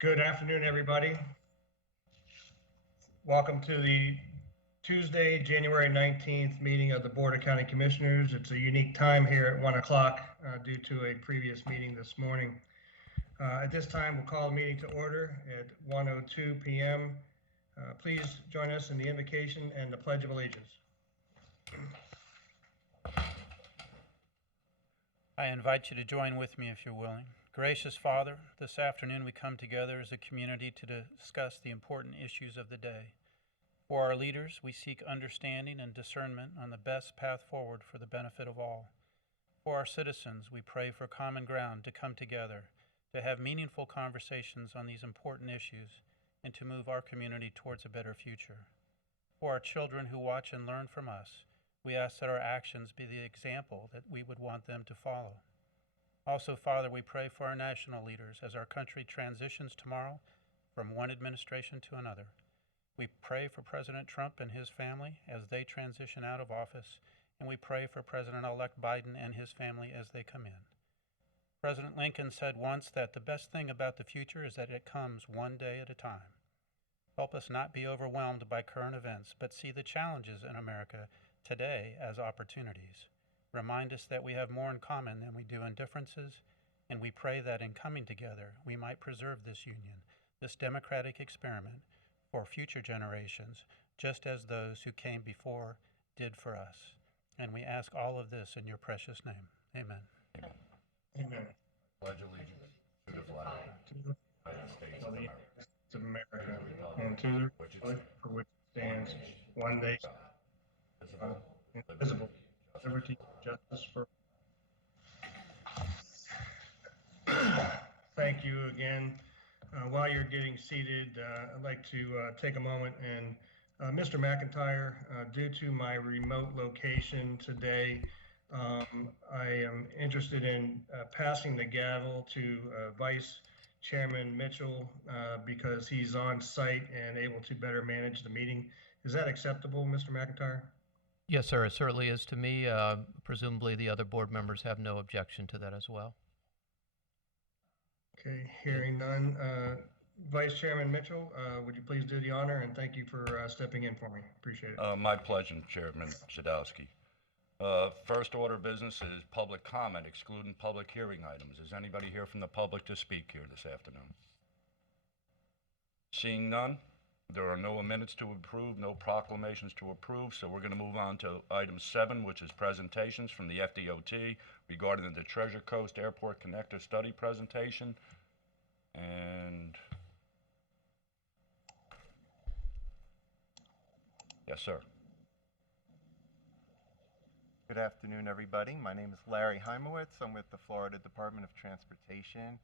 Good afternoon, everybody. Welcome to the Tuesday, January 19th meeting of the Board of County Commissioners. It's a unique time here at 1 o'clock due to a previous meeting this morning. At this time, we'll call the meeting to order at 1:02 p.m. Please join us in the invocation and the Pledge of Allegiance. I invite you to join with me if you're willing. Gracious Father, this afternoon we come together as a community to discuss the important issues of the day. For our leaders, we seek understanding and discernment on the best path forward for the benefit of all. For our citizens, we pray for common ground to come together, to have meaningful conversations on these important issues, and to move our community towards a better future. For our children who watch and learn from us, we ask that our actions be the example that we would want them to follow. Also, Father, we pray for our national leaders as our country transitions tomorrow from one administration to another. We pray for President Trump and his family as they transition out of office, and we pray for President-elect Biden and his family as they come in. President Lincoln said once that the best thing about the future is that it comes one day at a time. Help us not be overwhelmed by current events, but see the challenges in America today as opportunities. Remind us that we have more in common than we do in differences, and we pray that in coming together we might preserve this union, this democratic experiment, for future generations, just as those who came before did for us. And we ask all of this in your precious name. Amen. Amen. Pledge allegiance to the flag To the of the United States of America, States of America and to the republic for which it stands, one nation, visible, indivisible, liberty, justice for. Thank you again. While you're getting seated, I'd like to take a moment and Mr. McIntyre, due to my remote location today, I am interested in passing the gavel to Vice Chairman Mitchell because he's on site and able to better manage the meeting. Is that acceptable, Mr. McIntyre? Yes, sir, it certainly is to me. Presumably the other board members have no objection to that as well. Okay, hearing none. Vice Chairman Mitchell, would you please do the honor, and thank you for stepping in for me. Appreciate it. My pleasure, Chairman Sadowski. First order of business is public comment, excluding public hearing items. Is anybody here from the public to speak here this afternoon? Seeing none, there are no minutes to approve, no proclamations to approve, so we're going to move on to item 7, which is presentations from the FDOT regarding the Treasure Coast Airport Connector Study presentation. And yes, sir. Good afternoon, everybody. My name is Larry Heimowitz. I'm with the Florida Department of Transportation,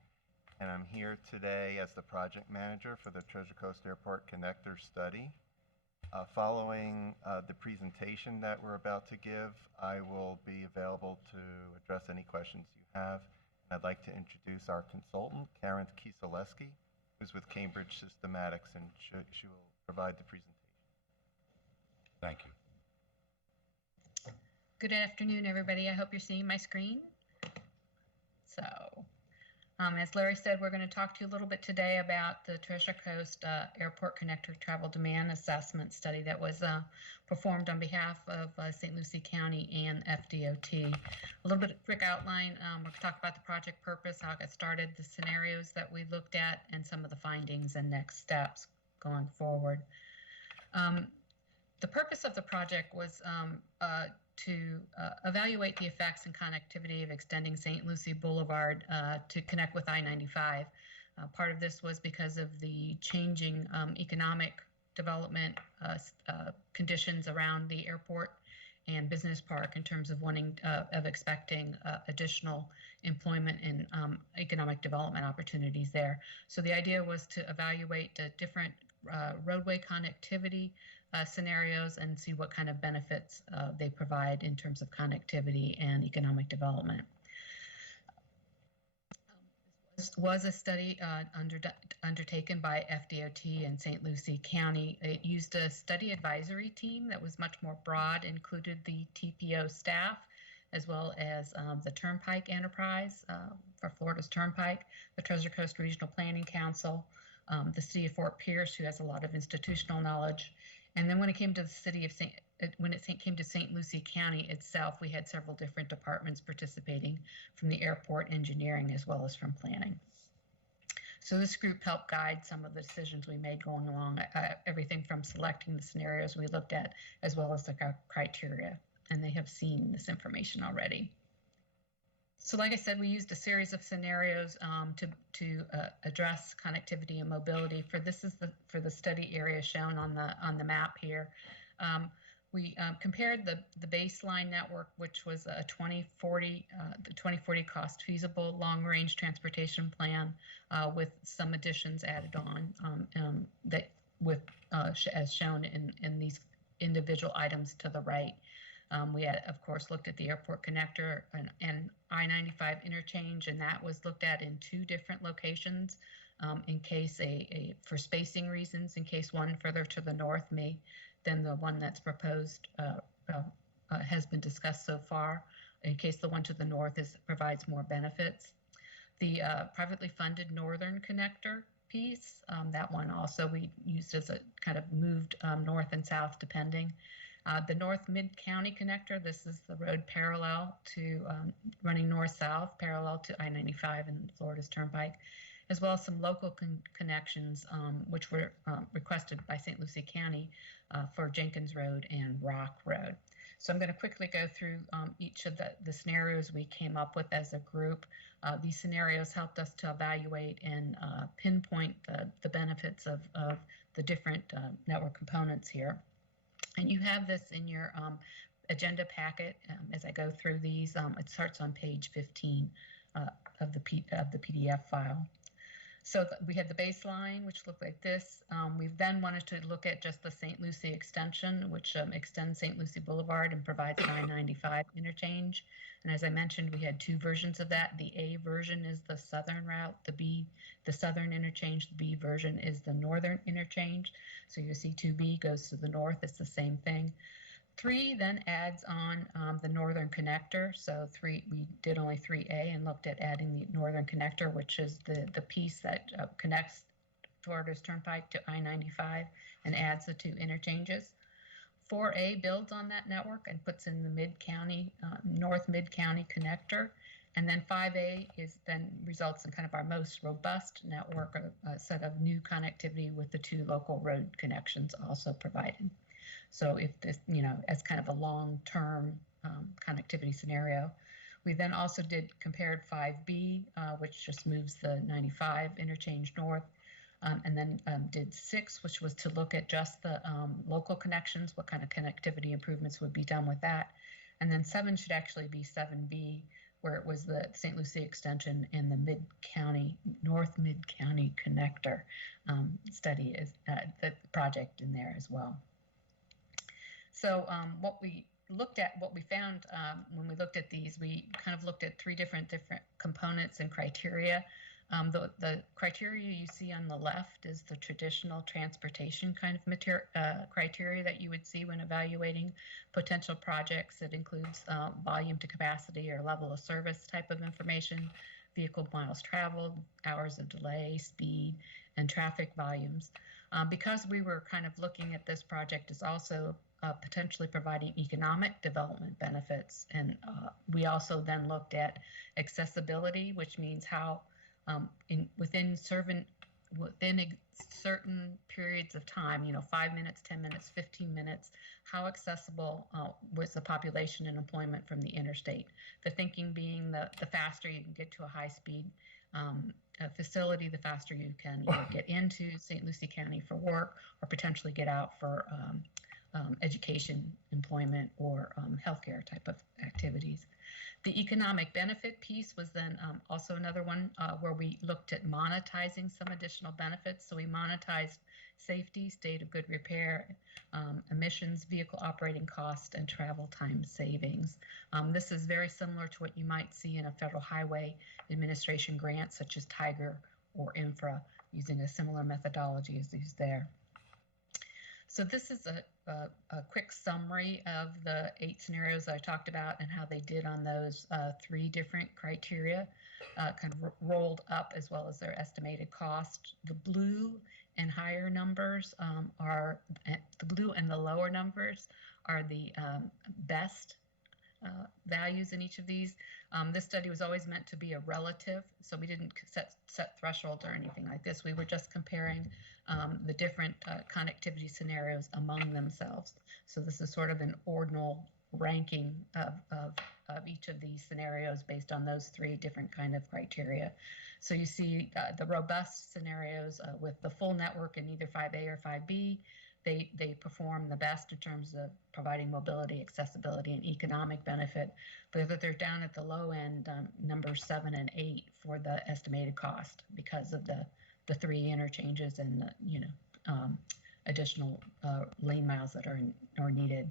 and I'm here today as the project manager for the Treasure Coast Airport Connector Study. Following the presentation that we're about to give, I will be available to address any questions you have. And I'd like to introduce our consultant, Karen Kieselewski, who's with Cambridge Systematics, and she will provide the presentation. Thank you. Good afternoon, everybody. I hope you're seeing my screen. So, as Larry said, we're going to talk to you a little bit today about the Treasure Coast Airport Connector Travel Demand Assessment Study that was performed on behalf of St. Lucie County and FDOT. A little bit of quick outline. We're going to talk about the project purpose, how it got started, the scenarios that we looked at, and some of the findings and next steps going forward. The purpose of the project was to evaluate the effects and connectivity of extending St. Lucie Boulevard to connect with I-95. Part of this was because of the changing economic development conditions around the airport and business park in terms of expecting additional employment and economic development opportunities there. So the idea was to evaluate different roadway connectivity scenarios and see what kind of benefits they provide in terms of connectivity and economic development. This was a study undertaken by FDOT and St. Lucie County. It used a study advisory team that was much more broad, included the TPO staff, as well as the Turnpike Enterprise for Florida's Turnpike, the Treasure Coast Regional Planning Council, the city of Fort Pierce, who has a lot of institutional knowledge. And then when it came to the city of came to St. Lucie County itself, we had several different departments participating, from the airport, engineering, as well as from planning. So this group helped guide some of the decisions we made going along, everything from selecting the scenarios we looked at, as well as the criteria. And they have seen this information already. So like I said, we used a series of scenarios to address connectivity and mobility. For the study area shown on the map here. We compared the baseline network, which was a 2040 cost feasible long range transportation plan with some additions added on as shown in these individual items to the right. We had, of course, looked at the airport connector and I-95 interchange, and that was looked at in 2 different locations in case for spacing reasons, in case one further to the north than the one that's proposed has been discussed so far, in case the one to the north provides more benefits. The privately funded northern connector piece, that one also we used as a kind of moved north and south depending. The North Mid-County connector, this is the road parallel to running north-south, parallel to I-95 and Florida's Turnpike, as well as some local connections, which were requested by St. Lucie County for Jenkins Road and Rock Road. So I'm going to quickly go through each of the scenarios we came up with as a group. These scenarios helped us to evaluate and pinpoint the benefits of the different network components here. And you have this in your agenda packet as I go through these. It starts on page 15 of the PDF file. So we had the baseline, which looked like this. We then wanted to look at just the St. Lucie extension, which extends St. Lucie Boulevard and provides an I-95 interchange. And as I mentioned, we had 2 versions of that. The A version is the southern route, the southern interchange. The B version is the northern interchange. So you see 2B goes to the north. It's the same thing. 3 then adds on the northern connector. So we did only 3A and looked at adding the northern connector, which is the piece that connects Florida's Turnpike to I-95 and adds the 2 interchanges. 4A builds on that network and puts in the mid-county, North Mid-County connector. And then 5A results in kind of our most robust network, a set of new connectivity with the 2 local road connections also provided. So if this, as kind of a long-term connectivity scenario. We then also compared 5B, which just moves the 95 interchange north, and then did 6, which was to look at just the local connections, what kind of connectivity improvements would be done with that. And then 7 should actually be 7B, where it was the St. Lucie extension and the North Mid-County connector study is the project in there as well. So what we found when we looked at these, we kind of looked at 3 different components and criteria. The criteria you see on the left is the traditional transportation kind of criteria that you would see when evaluating potential projects. It includes volume to capacity or level of service type of information, vehicle miles traveled, hours of delay, speed, and traffic volumes. Because we were kind of looking at this project as also potentially providing economic development benefits, and we also then looked at accessibility, which means how within certain periods of time, 5 minutes, 10 minutes, 15 minutes, how accessible was the population and employment from the interstate. The thinking being the faster you can get to a high-speed facility, the faster you can get into St. Lucie County for work or potentially get out for education, employment, or healthcare type of activities. The economic benefit piece was then also another one where we looked at monetizing some additional benefits. So we monetized safety, state of good repair, emissions, vehicle operating cost, and travel time savings. This is very similar to what you might see in a Federal Highway Administration grant, such as Tiger or Infra, using a similar methodology as used there. So this is a quick summary of the 8 scenarios I talked about and how they did on those 3 different criteria. kind of rolled up, as well as their estimated cost. The blue and higher numbers are the blue and the lower numbers are the best values in each of these. This study was always meant to be a relative, so we didn't set thresholds or anything like this. We were just comparing the different connectivity scenarios among themselves. So this is sort of an ordinal ranking of each of these scenarios based on those three different kind of criteria. So you see the robust scenarios with the full network in either 5A or 5B, they perform the best in terms of providing mobility, accessibility, and economic benefit. But if they're down at the low end, numbers 7 and 8 for the estimated cost because of the three interchanges and the, additional lane miles that are needed.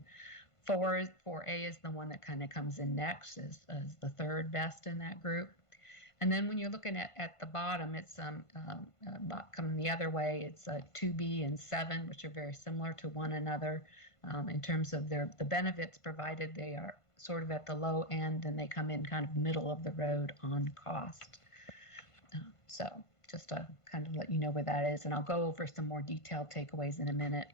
4A is the one that kind of comes in next as the third best in that group. And then when you're looking at the bottom, it's coming the other way. It's 2B and 7, which are very similar to one another in terms of the benefits provided. They are sort of at the low end, and they come in kind of middle of the road on cost. So just to kind of let you know where that is, and I'll go over some more detailed takeaways in a minute.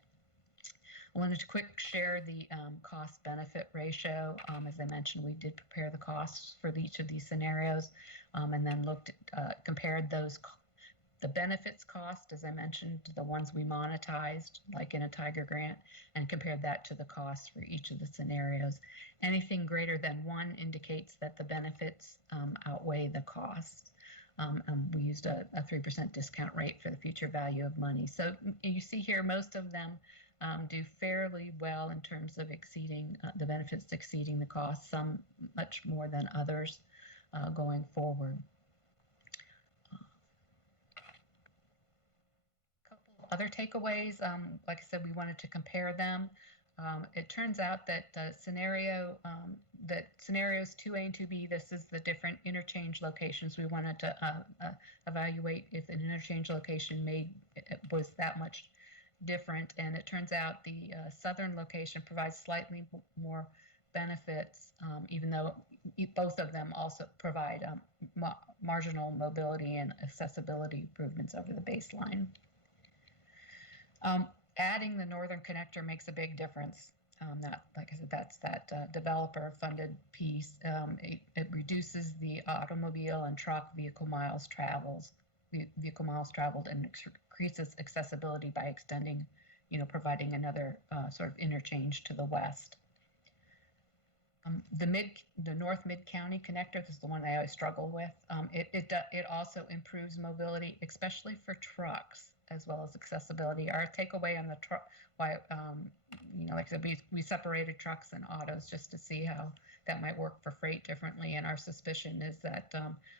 I wanted to quick share the cost-benefit ratio. As I mentioned, we did prepare the costs for each of these scenarios, and then compared the benefits cost, as I mentioned, to the ones we monetized, like in a Tiger grant, and compared that to the costs for each of the scenarios. Anything greater than 1 indicates that the benefits outweigh the costs. We used a 3% discount rate for the future value of money. So you see here, most of them do fairly well in terms of exceeding the benefits exceeding the costs, some much more than others going forward. A couple other takeaways, like I said, we wanted to compare them. It turns out that scenarios 2A and 2B, this is the different interchange locations. We wanted to evaluate if an interchange location was that much different, and it turns out the southern location provides slightly more benefits, even though both of them also provide marginal mobility and accessibility improvements over the baseline. Adding the northern connector makes a big difference. Like I said, that's that developer-funded piece. It reduces the automobile and truck vehicle miles traveled, and increases accessibility by extending, providing another sort of interchange to the west. The North Mid-County connector, this is the one I always struggle with. It also improves mobility, especially for trucks, as well as accessibility. Our takeaway on the truck, like I said, we separated trucks and autos just to see how that might work for freight differently. And our suspicion is that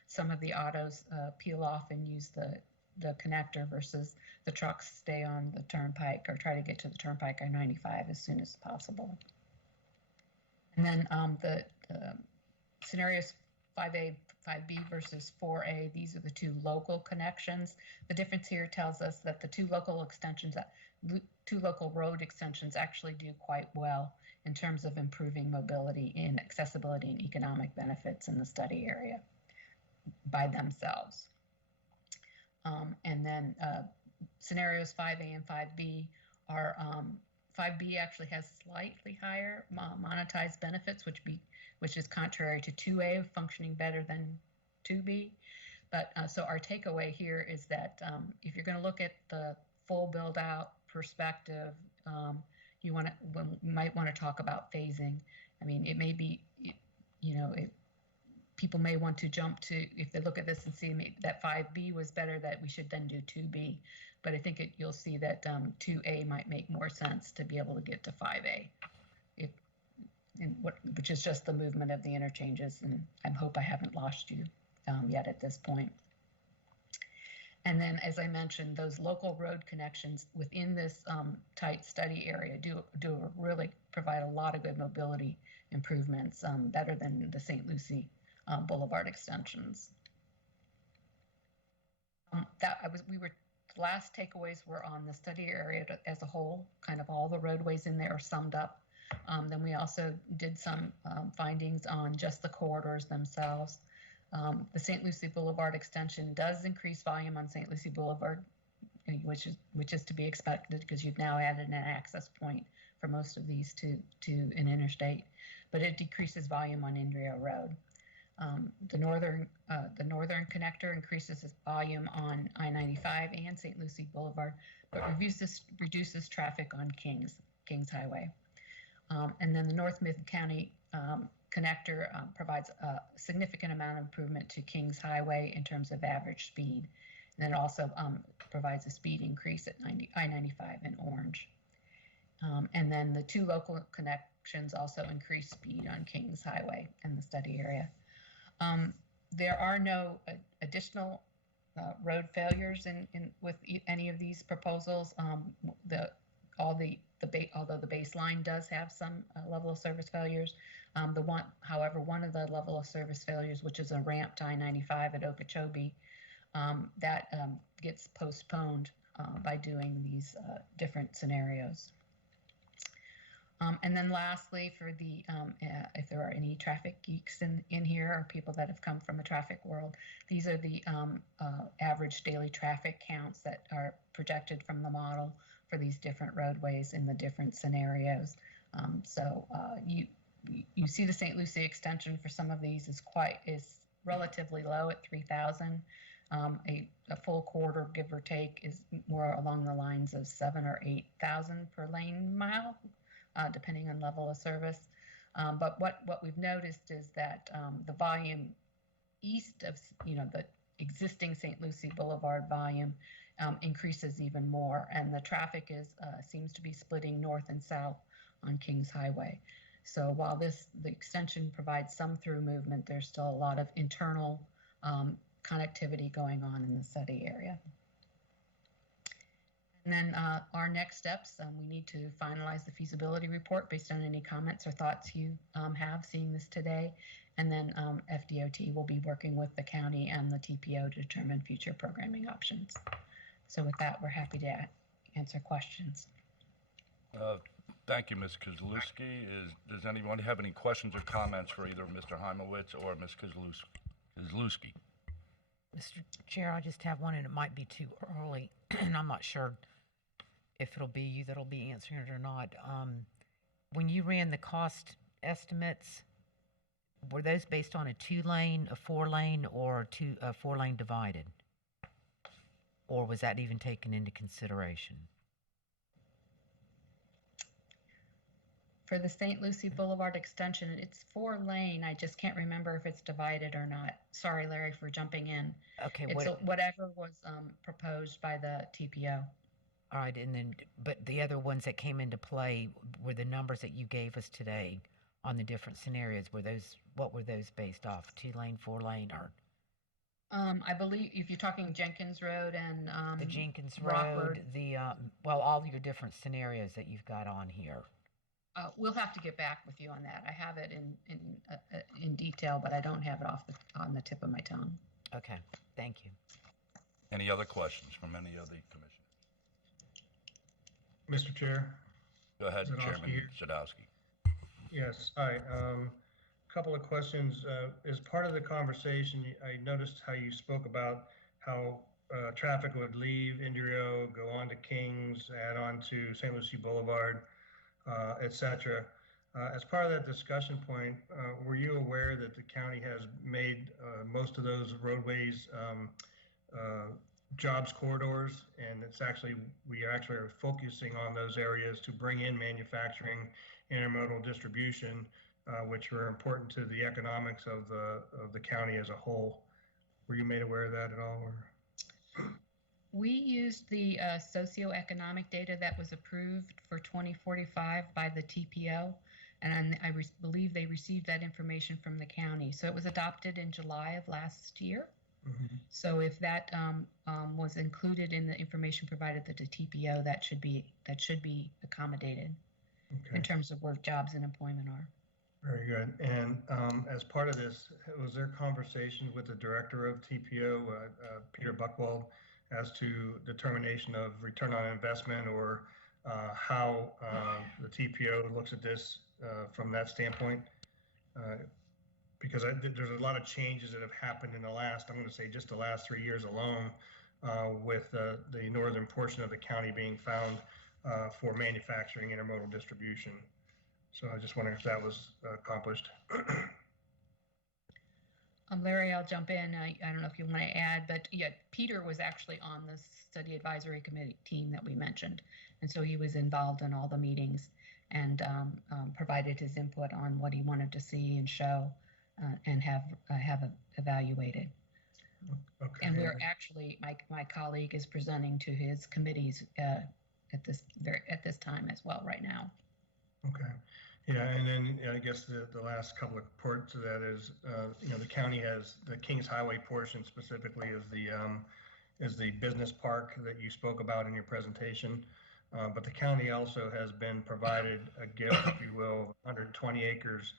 some of the autos peel off and use the connector versus the trucks stay on the turnpike or try to get to the turnpike or 95 as soon as possible. And then the scenarios 5A, 5B versus 4A, these are the two local connections. The difference here tells us that the two local road extensions actually do quite well in terms of improving mobility and accessibility and economic benefits in the study area by themselves. And then scenarios 5A and 5B are 5B actually has slightly higher monetized benefits, which is contrary to 2A, functioning better than 2B. But so our takeaway here is that if you're going to look at the full build out perspective, you might want to talk about phasing. I mean, it may be, people may want to jump to, if they look at this and see that 5B was better, that we should then do 2B. But I think you'll see that 2A might make more sense to be able to get to 5A, which is just the movement of the interchanges. And I hope I haven't lost you yet at this point. And then, as I mentioned, those local road connections within this tight study area do really provide a lot of good mobility improvements, better than the St. Lucie Boulevard extensions. Last takeaways were on the study area as a whole, kind of all the roadways in there are summed up. Then we also did some findings on just the corridors themselves. The St. Lucie Boulevard extension does increase volume on St. Lucie Boulevard, which is to be expected because you've now added an access point for most of these to an interstate, but it decreases volume on Indrio Road. The northern connector increases its volume on I-95 and St. Lucie Boulevard, but reduces traffic on Kings Highway. And then the North Mid-County connector provides a significant amount of improvement to Kings Highway in terms of average speed. And then it also provides a speed increase at I-95 in Orange. And then the two local connections also increase speed on Kings Highway in the study area. There are no additional road failures with any of these proposals. Although the baseline does have some level of service failures, however, one of the level of service failures, which is a ramp to I-95 at Okeechobee, that gets postponed by doing these different scenarios. And then lastly, for the if there are any traffic geeks in here or people that have come from the traffic world, these are the average daily traffic counts that are projected from the model for these different roadways in the different scenarios. So you see the St. Lucie extension for some of these is relatively low at 3,000. A full quarter, give or take, is more along the lines of 7,000 or 8,000 per lane mile, depending on level of service. But what we've noticed is that the volume east of the existing St. Lucie Boulevard volume increases even more, and the traffic seems to be splitting north and south on Kings Highway. So while the extension provides some through movement, there's still a lot of internal connectivity going on in the study area. And then our next steps, we need to finalize the feasibility report based on any comments or thoughts you have seeing this today. And then FDOT will be working with the county and the TPO to determine future programming options. So with that, we're happy to answer questions. Thank you, Ms. Kozlowski. Does anyone have any questions or comments for either Mr. Heimowitz or Ms. Kozlowski? Mr. Chair, I just have one, and it might be too early, and I'm not sure if it'll be you that'll be answering it or not. When you ran the cost estimates, were those based on a 2-lane, a 4-lane, or a 4-lane divided? Or was that even taken into consideration? For the St. Lucie Boulevard extension, it's 4-lane. I just can't remember if it's divided or not. Sorry, Larry, for jumping in. Okay. It's whatever was proposed by the TPO. All right, and then, but the other ones that came into play were the numbers that you gave us today on the different scenarios. What were those based off? 2-lane, 4-lane, or? I believe if you're talking Jenkins Road and The Jenkins Rockford. Road, all your different scenarios that you've got on here. We'll have to get back with you on that. I have it in detail, but I don't have it on the tip of my tongue. Okay, thank you. Any other questions from any of the commissioners? Mr. Chair? Go ahead, Zadowski Chairman here. Zadowski. Yes, hi. Couple of questions. As part of the conversation, I noticed how you spoke about how traffic would leave Indrio, go on to Kings, add on to St. Lucie Boulevard, et cetera. As part of that discussion point, were you aware that the county has made most of those roadways jobs corridors, and we actually are focusing on those areas to bring in manufacturing, intermodal distribution, which are important to the economics of the county as a whole. Were you made aware of that at all? Or? We used the socioeconomic data that was approved for 2045 by the TPO, and I believe they received that information from the county. So it was adopted in July of last year. Mm-hmm. So if that was included in the information provided to the TPO, that should be accommodated in terms of where jobs and employment are. Very good. And as part of this, was there conversation with the director of TPO, Peter Buchwald, as to determination of return on investment, or how the TPO looks at this from that standpoint? because there's a lot of changes that have happened in the last, I'm going to say just the last 3 years alone, with the northern portion of the county being found for manufacturing intermodal distribution. So I just wonder if that was accomplished. Larry, I'll jump in. I don't know if you want to add, but yeah, Peter was actually on the study advisory committee team that we mentioned. And so he was involved in all the meetings and provided his input on what he wanted to see and show and have evaluated. Okay. And we're actually, my colleague is presenting to his committees at this time as well right now. Okay. Yeah, and then I guess the last couple of parts to that is, the county has the Kings Highway portion specifically is the business park that you spoke about in your presentation. But the county also has been provided a gift, if you will, 120 acres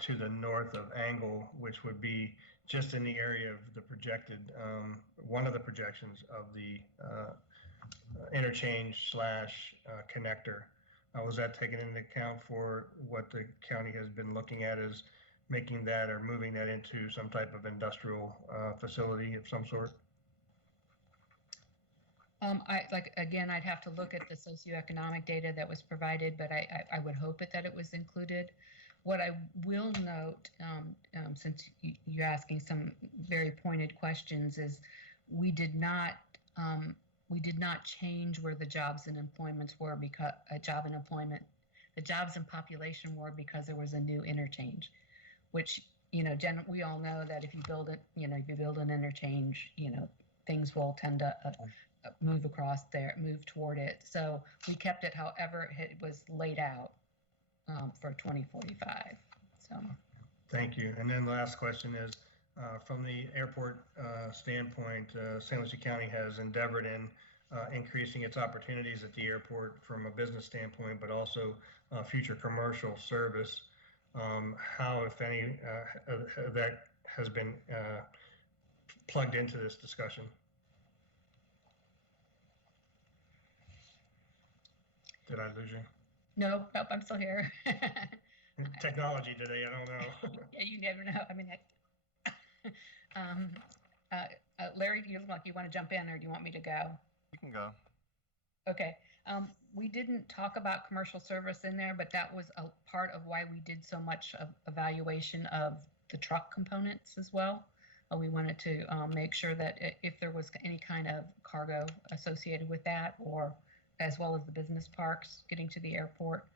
to the north of Angle, which would be just in the area of the projected, one of the projections of the interchange / connector. Was that taken into account for what the county has been looking at as making that or moving that into some type of industrial facility of some sort? I'd have to look at the socioeconomic data that was provided, but I would hope that it was included. What I will note, since you're asking some very pointed questions, is we did not change where the jobs and employments were because the jobs and population were because there was a new interchange, which we all know that if you build it, if you build an interchange, things will tend to move across there, move toward it. So we kept it however it was laid out for 2045. So. Thank you. And then the last question is, from the airport standpoint, St. Lucie County has endeavored in increasing its opportunities at the airport from a business standpoint, but also future commercial service. How, if any, that has been plugged into this discussion? Did I lose you? Nope, I'm still here. Technology today, I don't know. Yeah, you never know. I mean, Larry, you look like you want to jump in, or do you want me to go? You can go. Okay. We didn't talk about commercial service in there, but that was a part of why we did so much of evaluation of the truck components as well. We wanted to make sure that if there was any kind of cargo associated with that, or as well as the business parks getting to the airport,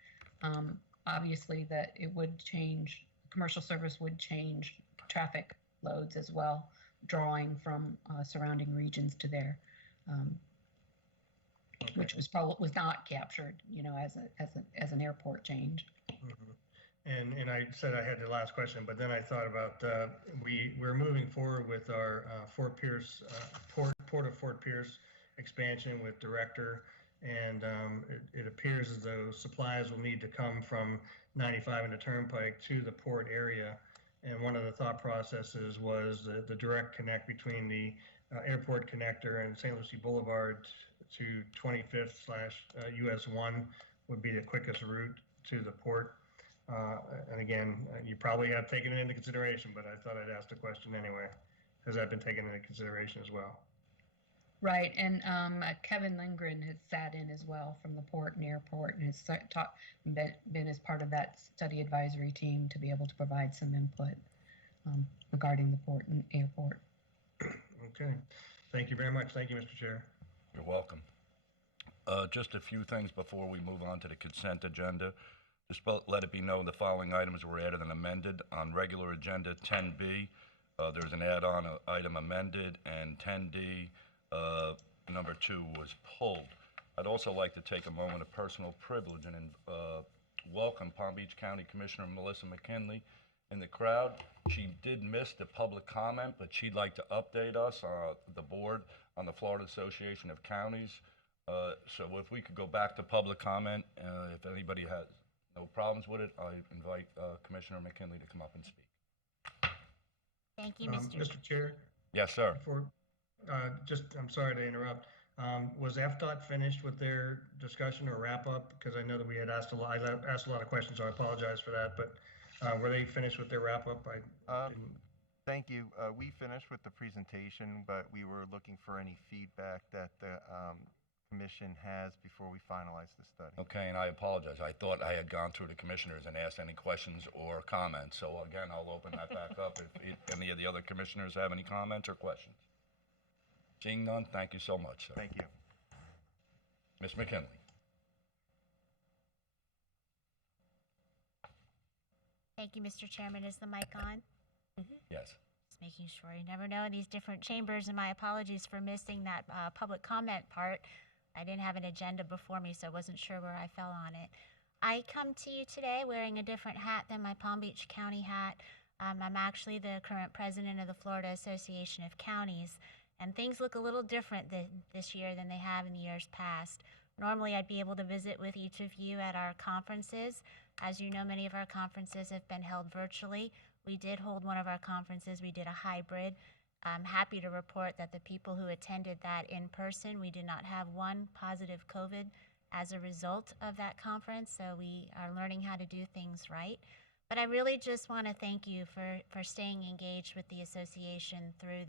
obviously that it would change, commercial service would change traffic loads as well, drawing from surrounding regions to there, Okay. which was not captured, as an airport change. Mm-hmm. And I said I had the last question, but then I thought about we're moving forward with our Fort Pierce Port of Fort Pierce expansion with Director, and it appears as though supplies will need to come from 95 and the Turnpike to the port area. And one of the thought processes was the direct connect between the airport connector and St. Lucie Boulevard to 25th / US 1 would be the quickest route to the port. And again, you probably have taken it into consideration, but I thought I'd ask the question anyway. Has that been taken into consideration as well? Right, and Kevin Lindgren has sat in as well from the port and airport, and has been as part of that study advisory team to be able to provide some input regarding the port and airport. Okay, thank you very much. Thank you, Mr. Chair. You're welcome. Just a few things before we move on to the consent agenda. Just let it be known the following items were added and amended. On regular agenda 10B, there's an add-on item amended, and 10D, number 2 was pulled. I'd also like to take a moment of personal privilege and welcome Palm Beach County Commissioner Melissa McKinley in the crowd. She did miss the public comment, but she'd like to update us, the board, on the Florida Association of Counties. So if we could go back to public comment, if anybody has no problems with it, I invite Commissioner McKinley to come up and speak. Thank you, Mr. Chair. Yes, sir. I'm sorry to interrupt. Was FDOT finished with their discussion or wrap up? Because I know that we had asked a lot. I asked a lot of questions, so I apologize for that. But Were they finished with their wrap-up? Um, Thank you. We finished with the presentation, but we were looking for any feedback that the commission has before we finalize the study. Okay, and I apologize. I thought I had gone through the commissioners and asked any questions or comments. So again, I'll open that back up if any of the other commissioners have any comments or questions. Seeing none, thank you so much, sir. Thank you. Ms. McKinley. Thank you, Mr. Chairman. Is the mic on? Yes. Just making sure. You never know in these different chambers, and my apologies for missing that public comment part. I didn't have an agenda before me, so I wasn't sure where I fell on it. I come to you today wearing a different hat than my Palm Beach County hat. I'm actually the current president of the Florida Association of Counties, and things look a little different this year than they have in the years past. Normally, I'd be able to visit with each of you at our conferences. As you know, many of our conferences have been held virtually. We did hold one of our conferences. We did a hybrid. I'm happy to report that the people who attended that in person, we did not have one positive COVID as a result of that conference, so we are learning how to do things right. But I really just want to thank you for staying engaged with the association through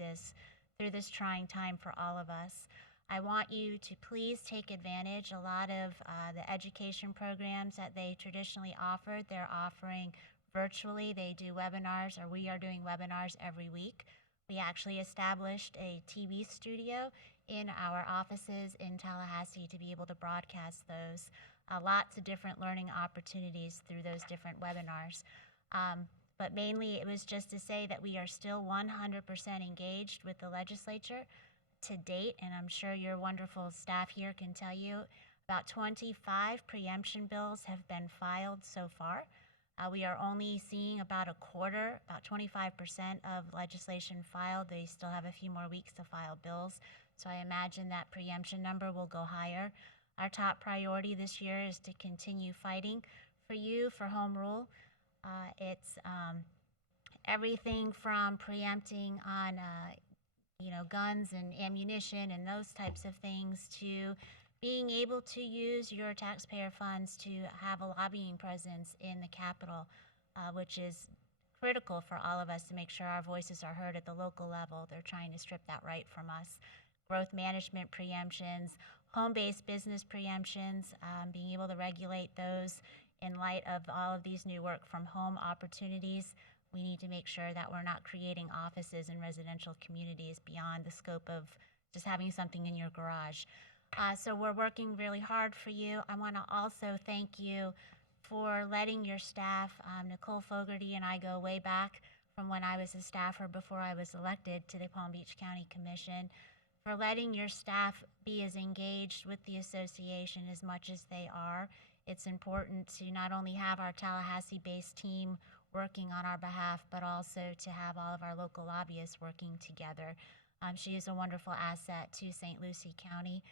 this trying time for all of us. I want you to please take advantage. A lot of the education programs that they traditionally offered, they're offering virtually. They do webinars, or we are doing webinars every week. We actually established a TV studio in our offices in Tallahassee to be able to broadcast those. Lots of different learning opportunities through those different webinars. But mainly it was just to say that we are still 100% engaged with the legislature to date, and I'm sure your wonderful staff here can tell you about 25 preemption bills have been filed so far. We are only seeing about a quarter, about 25% of legislation filed. They still have a few more weeks to file bills, so I imagine that preemption number will go higher. Our top priority this year is to continue fighting for you for home rule. It's everything from preempting on guns and ammunition and those types of things to being able to use your taxpayer funds to have a lobbying presence in the Capitol, which is critical for all of us to make sure our voices are heard at the local level. They're trying to strip that right from us. Growth management preemptions, home-based business preemptions, being able to regulate those in light of all of these new work from home opportunities. We need to make sure that we're not creating offices in residential communities beyond the scope of just having something in your garage. So we're working really hard for you. I want to also thank you for letting your staff, Nicole Fogarty and I go way back from when I was a staffer before I was elected to the Palm Beach County Commission, for letting your staff be as engaged with the association as much as they are. It's important to not only have our Tallahassee-based team working on our behalf, but also to have all of our local lobbyists working together. She is a wonderful asset to St. Lucie County.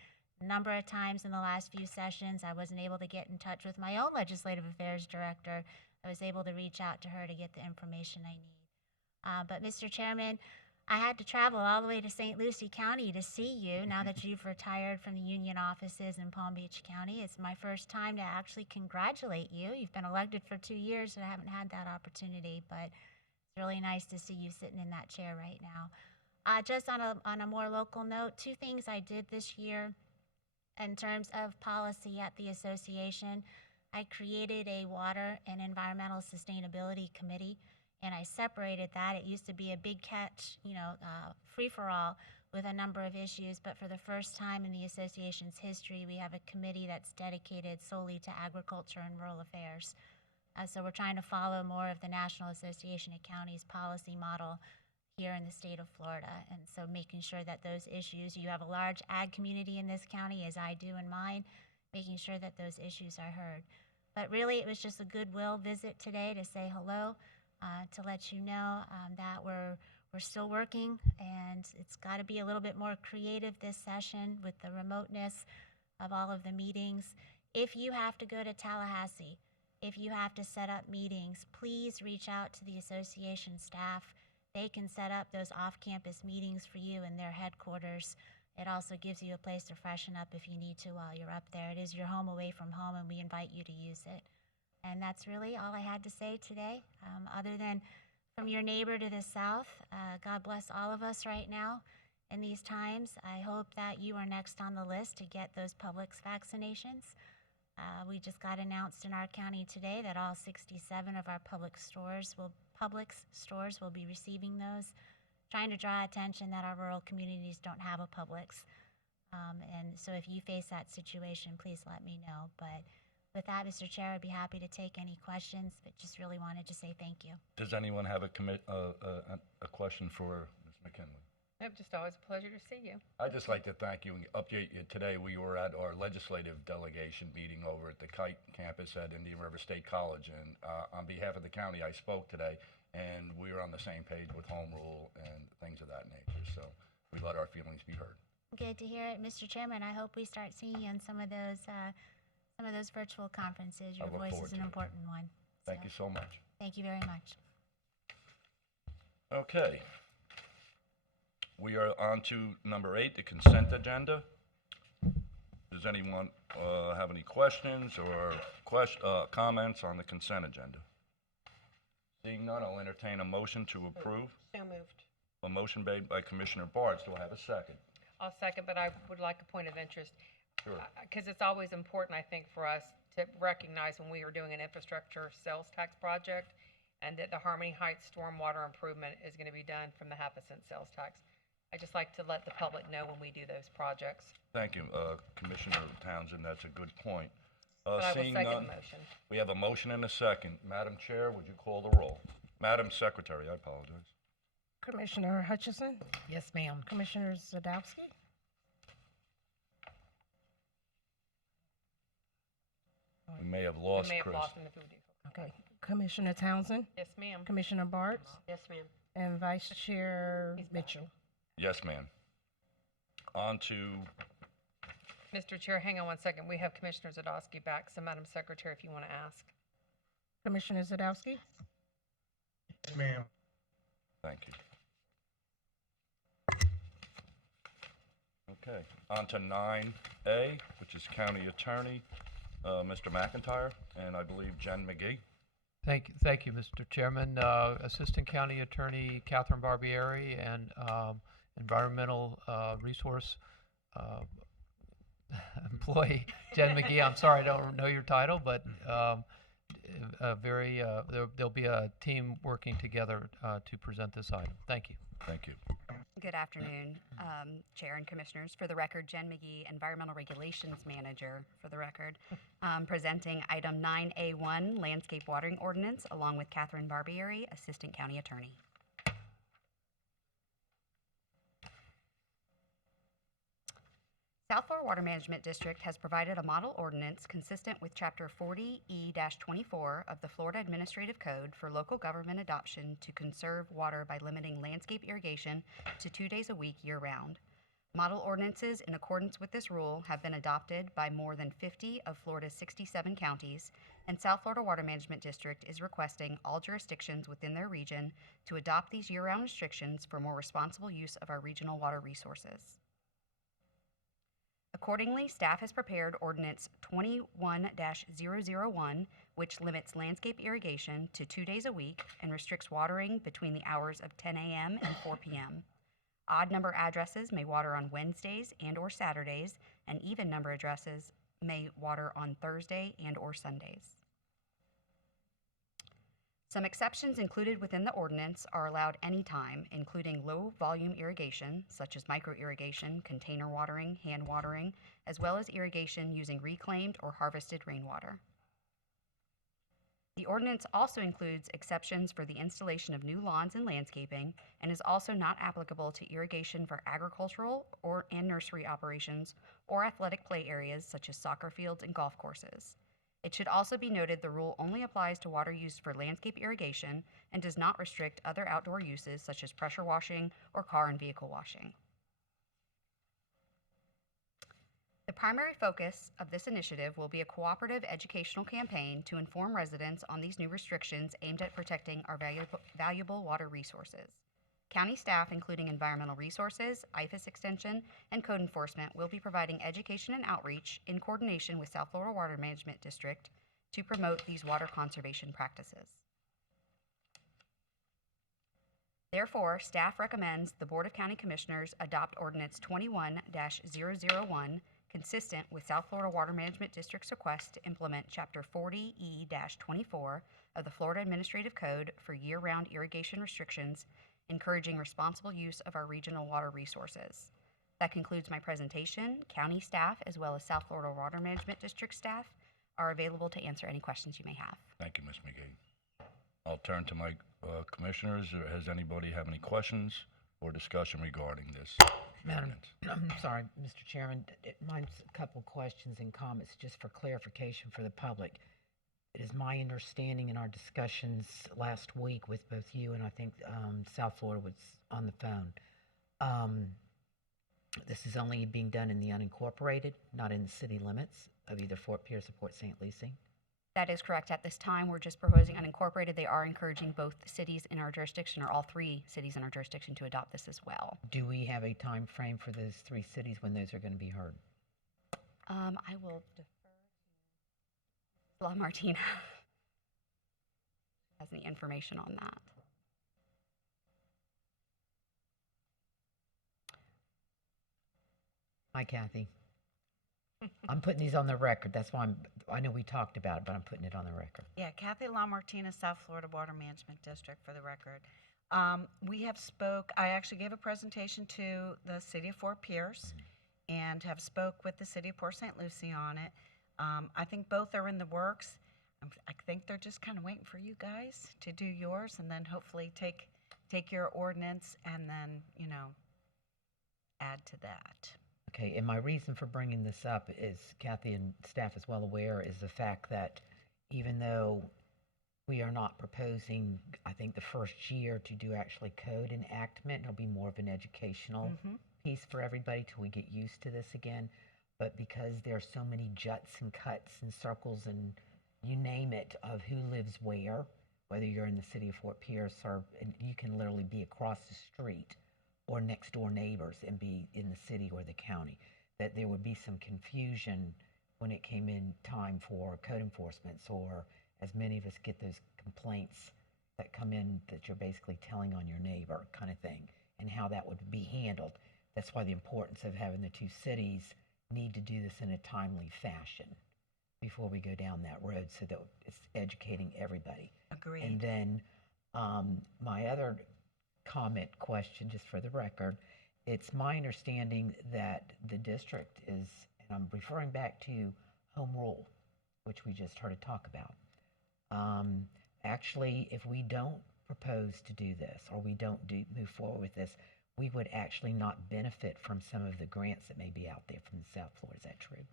A number of times in the last few sessions, I wasn't able to get in touch with my own legislative affairs director. I was able to reach out to her to get the information I need. But Mr. Chairman, I had to travel all the way to St. Lucie County to see you now that you've retired from the union offices in Palm Beach County. It's my first time to actually congratulate you. You've been elected for 2 years, and I haven't had that opportunity, but it's really nice to see you sitting in that chair right now. Just on a more local note, 2 things I did this year in terms of policy at the association. I created a water and environmental sustainability committee, and I separated that. It used to be a big catch, free-for-all with a number of issues, but for the first time in the association's history, we have a committee that's dedicated solely to agriculture and rural affairs. So we're trying to follow more of the National Association of Counties policy model here in the state of Florida, and so making sure that those issues, you have a large ag community in this county, as I do in mine, making sure that those issues are heard. But really, it was just a goodwill visit today to say hello, to let you know that we're still working, and it's got to be a little bit more creative this session with the remoteness of all of the meetings. If you have to go to Tallahassee, if you have to set up meetings, please reach out to the association staff. They can set up those off-campus meetings for you in their headquarters. It also gives you a place to freshen up if you need to while you're up there. It is your home away from home, and we invite you to use it. And that's really all I had to say today, other than from your neighbor to the south. God bless all of us right now in these times. I hope that you are next on the list to get those Publix vaccinations. We just got announced in our county today that all 67 of our Publix stores will be receiving those, trying to draw attention that our rural communities don't have a Publix. And so if you face that situation, please let me know. But with that, Mr. Chair, I'd be happy to take any questions, but just really wanted to say thank you. Does anyone have a question for Ms. McKinley? Nope, just always a pleasure to see you. I'd just like to thank you and update you. Today, we were at our legislative delegation meeting over at the Kite campus at Indian River State College. And on behalf of the county, I spoke today, and we were on the same page with home rule and things of that nature. So we let our feelings be heard. Good to hear it, Mr. Chairman. I hope we start seeing you in some of those virtual conferences. Your I look voice forward is an to it. important one. Thank you so much. Thank you very much. Okay. We are on to number 8, the consent agenda. Does anyone have any questions or comments on the consent agenda? Seeing none, I'll entertain a motion to approve. So moved. A motion made by Commissioner Bartz. Do I have a second? I'll second, but I would like a point of interest. Sure. Because it's always important, I think, for us to recognize when we are doing an infrastructure sales tax project and that the Harmony Heights stormwater improvement is going to be done from the half-a-cent sales tax. I just like to let the public know when we do those projects. Thank you, Commissioner Townsend. That's a good point. But I will Seeing second none, the motion. we have a motion and a second. Madam Chair, would you call the roll? Madam Secretary, I apologize. Commissioner Hutchison, Yes, ma'am. Commissioner Zadowski, We may have We lost may have Chris. lost him if we do. okay, Commissioner Townsend, Yes, ma'am. Commissioner Bartz, Yes, ma'am. and Vice Chair He's back. Mitchell. Yes, ma'am. On to, Mr. Chair, hang on one second. We have Commissioner Zadowski back, so Madam Secretary, if you want to ask. Commissioner Zadowski, Yes, ma'am. thank you. Okay, on to 9A, which is County Attorney, Mr. McIntyre, and I believe Jen McGee. Thank you, Mr. Chairman. Assistant County Attorney Catherine Barbieri and Environmental Resource Employee Jen McGee. I'm sorry, I don't know your title, but there'll be a team working together to present this item. Thank you. Thank you. Good afternoon, Chair and Commissioners. For the record, Jen McGee, Environmental Regulations Manager, for the record, presenting item 9A1, Landscape Watering Ordinance, along with Catherine Barbieri, Assistant County Attorney. South Florida Water Management District has provided a model ordinance consistent with Chapter 40E-24 of the Florida Administrative Code for local government adoption to conserve water by limiting landscape irrigation to 2 days a week year-round. Model ordinances in accordance with this rule have been adopted by more than 50 of Florida's 67 counties, and South Florida Water Management District is requesting all jurisdictions within their region to adopt these year-round restrictions for more responsible use of our regional water resources. Accordingly, staff has prepared Ordinance 21-001, which limits landscape irrigation to 2 days a week and restricts watering between the hours of 10 a.m. and 4 p.m. Odd number addresses may water on Wednesdays and/or Saturdays, and even number addresses may water on Thursday and/or Sundays. Some exceptions included within the ordinance are allowed anytime, including low-volume irrigation, such as micro-irrigation, container watering, hand watering, as well as irrigation using reclaimed or harvested rainwater. The ordinance also includes exceptions for the installation of new lawns and landscaping, and is also not applicable to irrigation for agricultural and nursery operations or athletic play areas such as soccer fields and golf courses. It should also be noted the rule only applies to water used for landscape irrigation and does not restrict other outdoor uses such as pressure washing or car and vehicle washing. The primary focus of this initiative will be a cooperative educational campaign to inform residents on these new restrictions aimed at protecting our valuable water resources. County staff, including Environmental Resources, IFAS Extension, and Code Enforcement, will be providing education and outreach in coordination with South Florida Water Management District to promote these water conservation practices. Therefore, staff recommends the Board of County Commissioners adopt Ordinance 21-001, consistent with South Florida Water Management District's request to implement Chapter 40E-24 of the Florida Administrative Code for year-round irrigation restrictions, encouraging responsible use of our regional water resources. That concludes my presentation. County staff, as well as South Florida Water Management District staff, are available to answer any questions you may have. Thank you, Ms. McGee. I'll turn to my commissioners. Has anybody have any questions or discussion regarding this? Madam, ordinance? I'm sorry, Mr. Chairman, mine's a couple questions and comments just for clarification for the public. It is my understanding in our discussions last week with both you and I think South Florida was on the phone. This is only being done in the unincorporated, not in the city limits of either Fort Pierce or Port St. Lucie. That is correct. At this time, we're just proposing unincorporated. They are encouraging both cities in our jurisdiction, or all 3 cities in our jurisdiction, to adopt this as well. Do we have a time frame for those 3 cities when those are going to be heard? I will defer to La Martina. Has any information on that? Hi, Kathy. I'm putting these on the record. That's why I know we talked about it, but I'm putting it on the record. Yeah, Kathy LaMartina, South Florida Water Management District, for the record. I actually gave a presentation to the city of Fort Pierce and have spoke with the city of Port St. Lucie on it. I think both are in the works. I think they're just kind of waiting for you guys to do yours and then hopefully take your ordinance and then, add to that. Okay, and my reason for bringing this up is, Kathy and staff is well aware, is the fact that even though we are not proposing, I think, the first year to do actually code enactment, it'll be more of an educational piece for everybody till we get used to this again. But because there are so many juts and cuts and circles and you name it of who lives where, whether you're in the city of Fort Pierce or you can literally be across the street or next door neighbors and be in the city or the county, that there would be some confusion when it came in time for code enforcement, or as many of us get those complaints that come in that you're basically telling on your neighbor kind of thing, and how that would be handled. That's why the importance of having the 2 cities need to do this in a timely fashion before we go down that road, so that it's educating everybody. Agreed. And then my other comment question, just for the record, it's my understanding that the district is, and I'm referring back to home rule, which we just heard talk about. Actually, if we don't propose to do this, or we don't move forward with this, we would actually not benefit from some of the grants that may be out there from the South Florida. Is that true?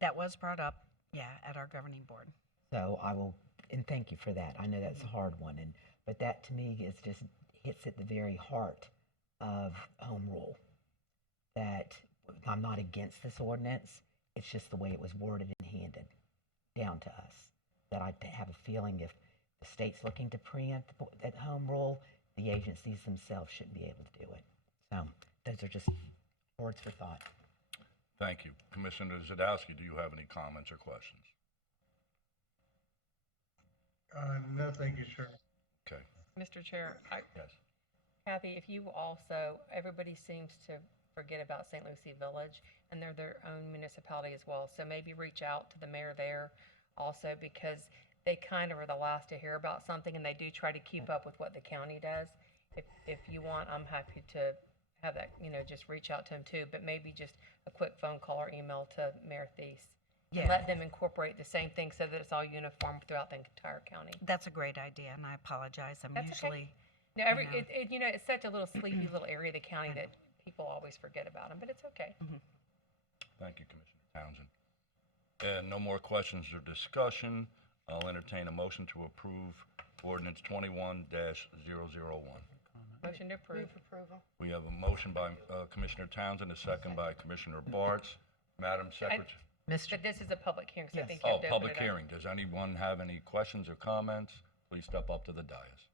That was brought up, at our governing board. So I will, and thank you for that. I know that's a hard one, but that to me is just hits at the very heart of home rule. That I'm not against this ordinance. It's just the way it was worded and handed down to us. That I have a feeling if the state's looking to preempt that home rule, the agencies themselves shouldn't be able to do it. So those are just words for thought. Thank you. Commissioner Zadowski, do you have any comments or questions? No, thank you, sir. Okay. Mr. Chair, Yes. Kathy, if you also, everybody seems to forget about St. Lucie Village, and they're their own municipality as well. So maybe reach out to the mayor there also, because they kind of are the last to hear about something, and they do try to keep up with what the county does. If you want, I'm happy to have that, just reach out to them too, but maybe just a quick phone call or email to Mayor Thies. Yeah. Let them incorporate the same thing so that it's all uniform throughout the entire county. That's a great idea, and I apologize. I'm That's okay. usually... No, it's such a little sleepy little area of the county that people always forget about them, but it's okay. Thank you, Commissioner Townsend. And no more questions or discussion. I'll entertain a motion to approve ordinance 21-001. Motion to approve. We have a motion by Commissioner Townsend, a second by Commissioner Bartz. Madam Secretary. But this is a public hearing, so I Yes. think you have to open Public it up. hearing. Does anyone have any questions or comments? Please step up to the dais.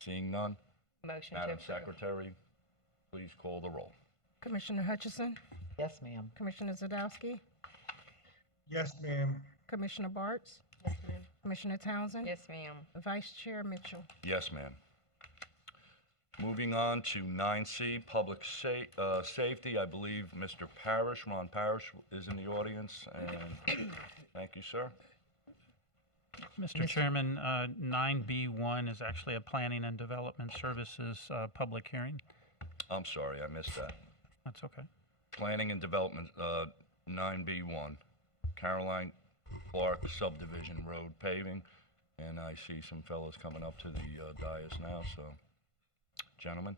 Seeing none, Motion to Madam approve. Secretary, please call the roll. Commissioner Hutchison, Yes, ma'am. Commissioner Zadowski, Yes, ma'am. Commissioner Bartz, Yes, ma'am. Commissioner Townsend, Yes, ma'am. Vice Chair Mitchell. Yes, ma'am. Moving on to 9C, public safety. I believe Mr. Parrish, Ron Parrish, is in the audience, and thank you, sir. Mr. Chairman, 9B1 is actually a Planning and Development Services public hearing. I'm sorry, I missed that. That's okay. Planning and Development, 9B1, Caroline Clark Subdivision Road paving, and I see some fellows coming up to the dais now, so, gentlemen.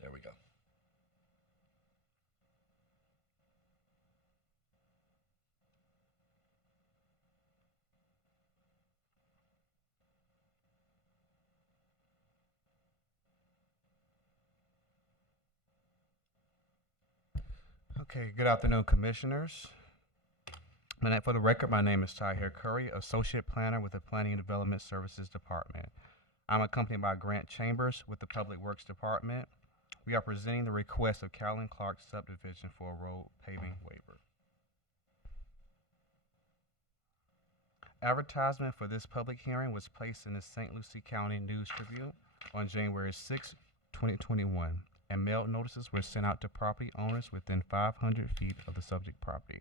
There we go. Okay, good afternoon, Commissioners. For the record, my name is Tahir Curry, Associate Planner with the Planning and Development Services Department. I'm accompanied by Grant Chambers with the Public Works Department. We are presenting the request of Carolyn Clark Subdivision for a road paving waiver. Advertisement for this public hearing was placed in the St. Lucie County News Tribune on January 6, 2021, and mailed notices were sent out to property owners within 500 feet of the subject property.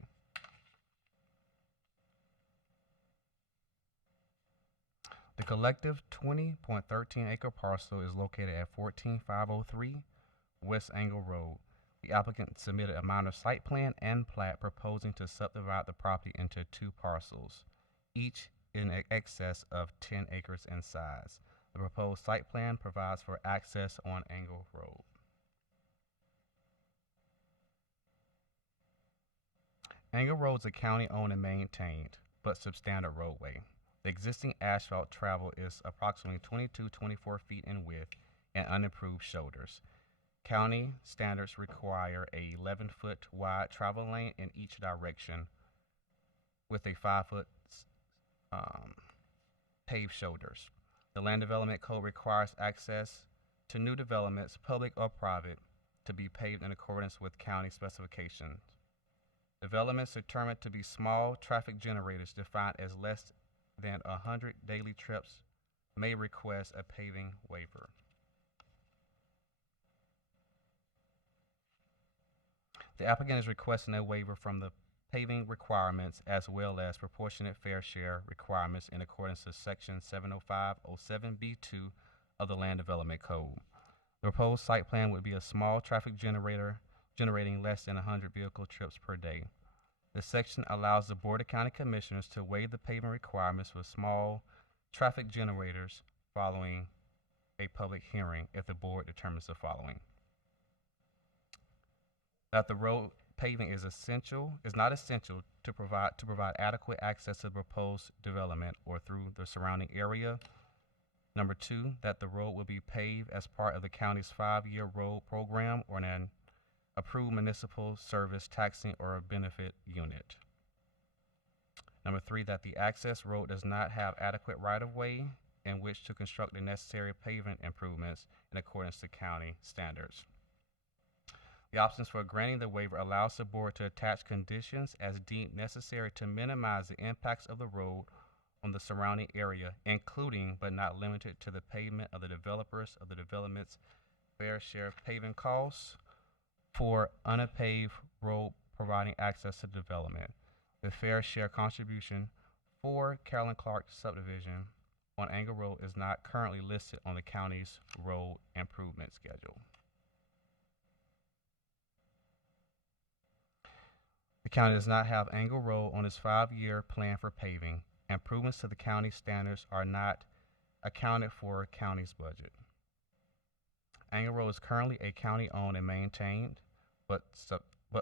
The collective 20.13 acre parcel is located at 14503 West Angle Road. The applicant submitted a minor site plan and plat proposing to subdivide the property into two parcels, each in excess of 10 acres in size. The proposed site plan provides for access on Angle Road. Angle Road is a county-owned and maintained, but substandard roadway. The existing asphalt travel is approximately 24 feet in width and unimproved shoulders. County standards require a 11-foot wide travel lane in each direction with a 5-foot paved shoulders. The Land Development Code requires access to new developments, public or private, to be paved in accordance with county specifications. Developments determined to be small traffic generators defined as less than 100 daily trips may request a paving waiver. The applicant is requesting a waiver from the paving requirements as well as proportionate fair share requirements in accordance with Section 70507B2 of the Land Development Code. The proposed site plan would be a small traffic generator generating less than 100 vehicle trips per day. This section allows the Board of County Commissioners to waive the paving requirements for small traffic generators following a public hearing if the board determines the following: that the road paving is not essential to provide adequate access to the proposed development or through the surrounding area. Number 2, that the road will be paved as part of the county's 5-year road program or an approved municipal service taxing or a benefit unit. Number 3, that the access road does not have adequate right-of-way in which to construct the necessary pavement improvements in accordance to county standards. The options for granting the waiver allows the board to attach conditions as deemed necessary to minimize the impacts of the road on the surrounding area, including but not limited to the payment of the developers of the development's fair share of paving costs for unpaved road providing access to development. The fair share contribution for Carolyn Clark subdivision on Angle Road is not currently listed on the county's road improvement schedule. The county does not have Angle Road on its 5-year plan for paving. Improvements to the county standards are not accounted for county's budget. Angle Road is currently a county-owned and maintained, but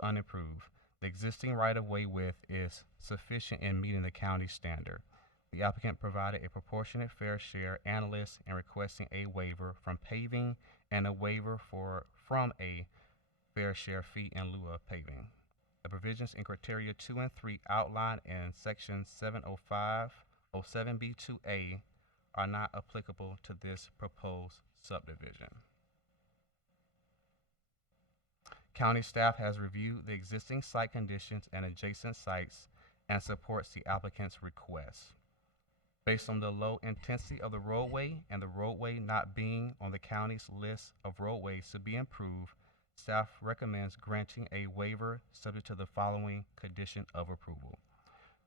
unimproved. The existing right-of-way width is sufficient in meeting the county standard. The applicant provided a proportionate fair share analyst in requesting a waiver from paving and a waiver from a fair share fee in lieu of paving. The provisions in criteria 2 and 3 outlined in section 70507B2A are not applicable to this proposed subdivision. County staff has reviewed the existing site conditions and adjacent sites and supports the applicant's request. Based on the low intensity of the roadway and the roadway not being on the county's list of roadways to be improved, staff recommends granting a waiver subject to the following condition of approval.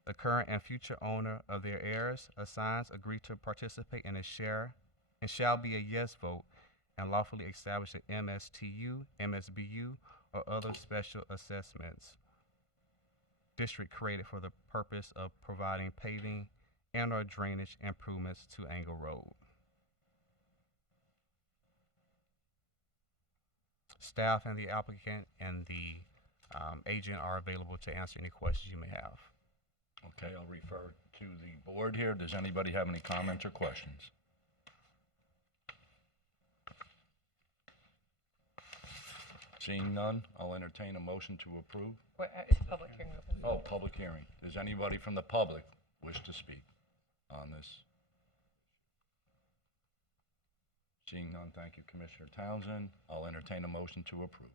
The current and future owner of their heirs assigns agree to participate in a share and shall be a yes vote and lawfully establish an MSTU, MSBU, or other special assessments district created for the purpose of providing paving and or drainage improvements to Angle Road. Staff and the applicant and the agent are available to answer any questions you may have. Okay, I'll refer to the board here. Does anybody have any comments or questions? Seeing none, I'll entertain a motion to approve. Wait, is public hearing open? Oh, public hearing. Does anybody from the public wish to speak on this? Seeing none, thank you, Commissioner Townsend. I'll entertain a motion to approve.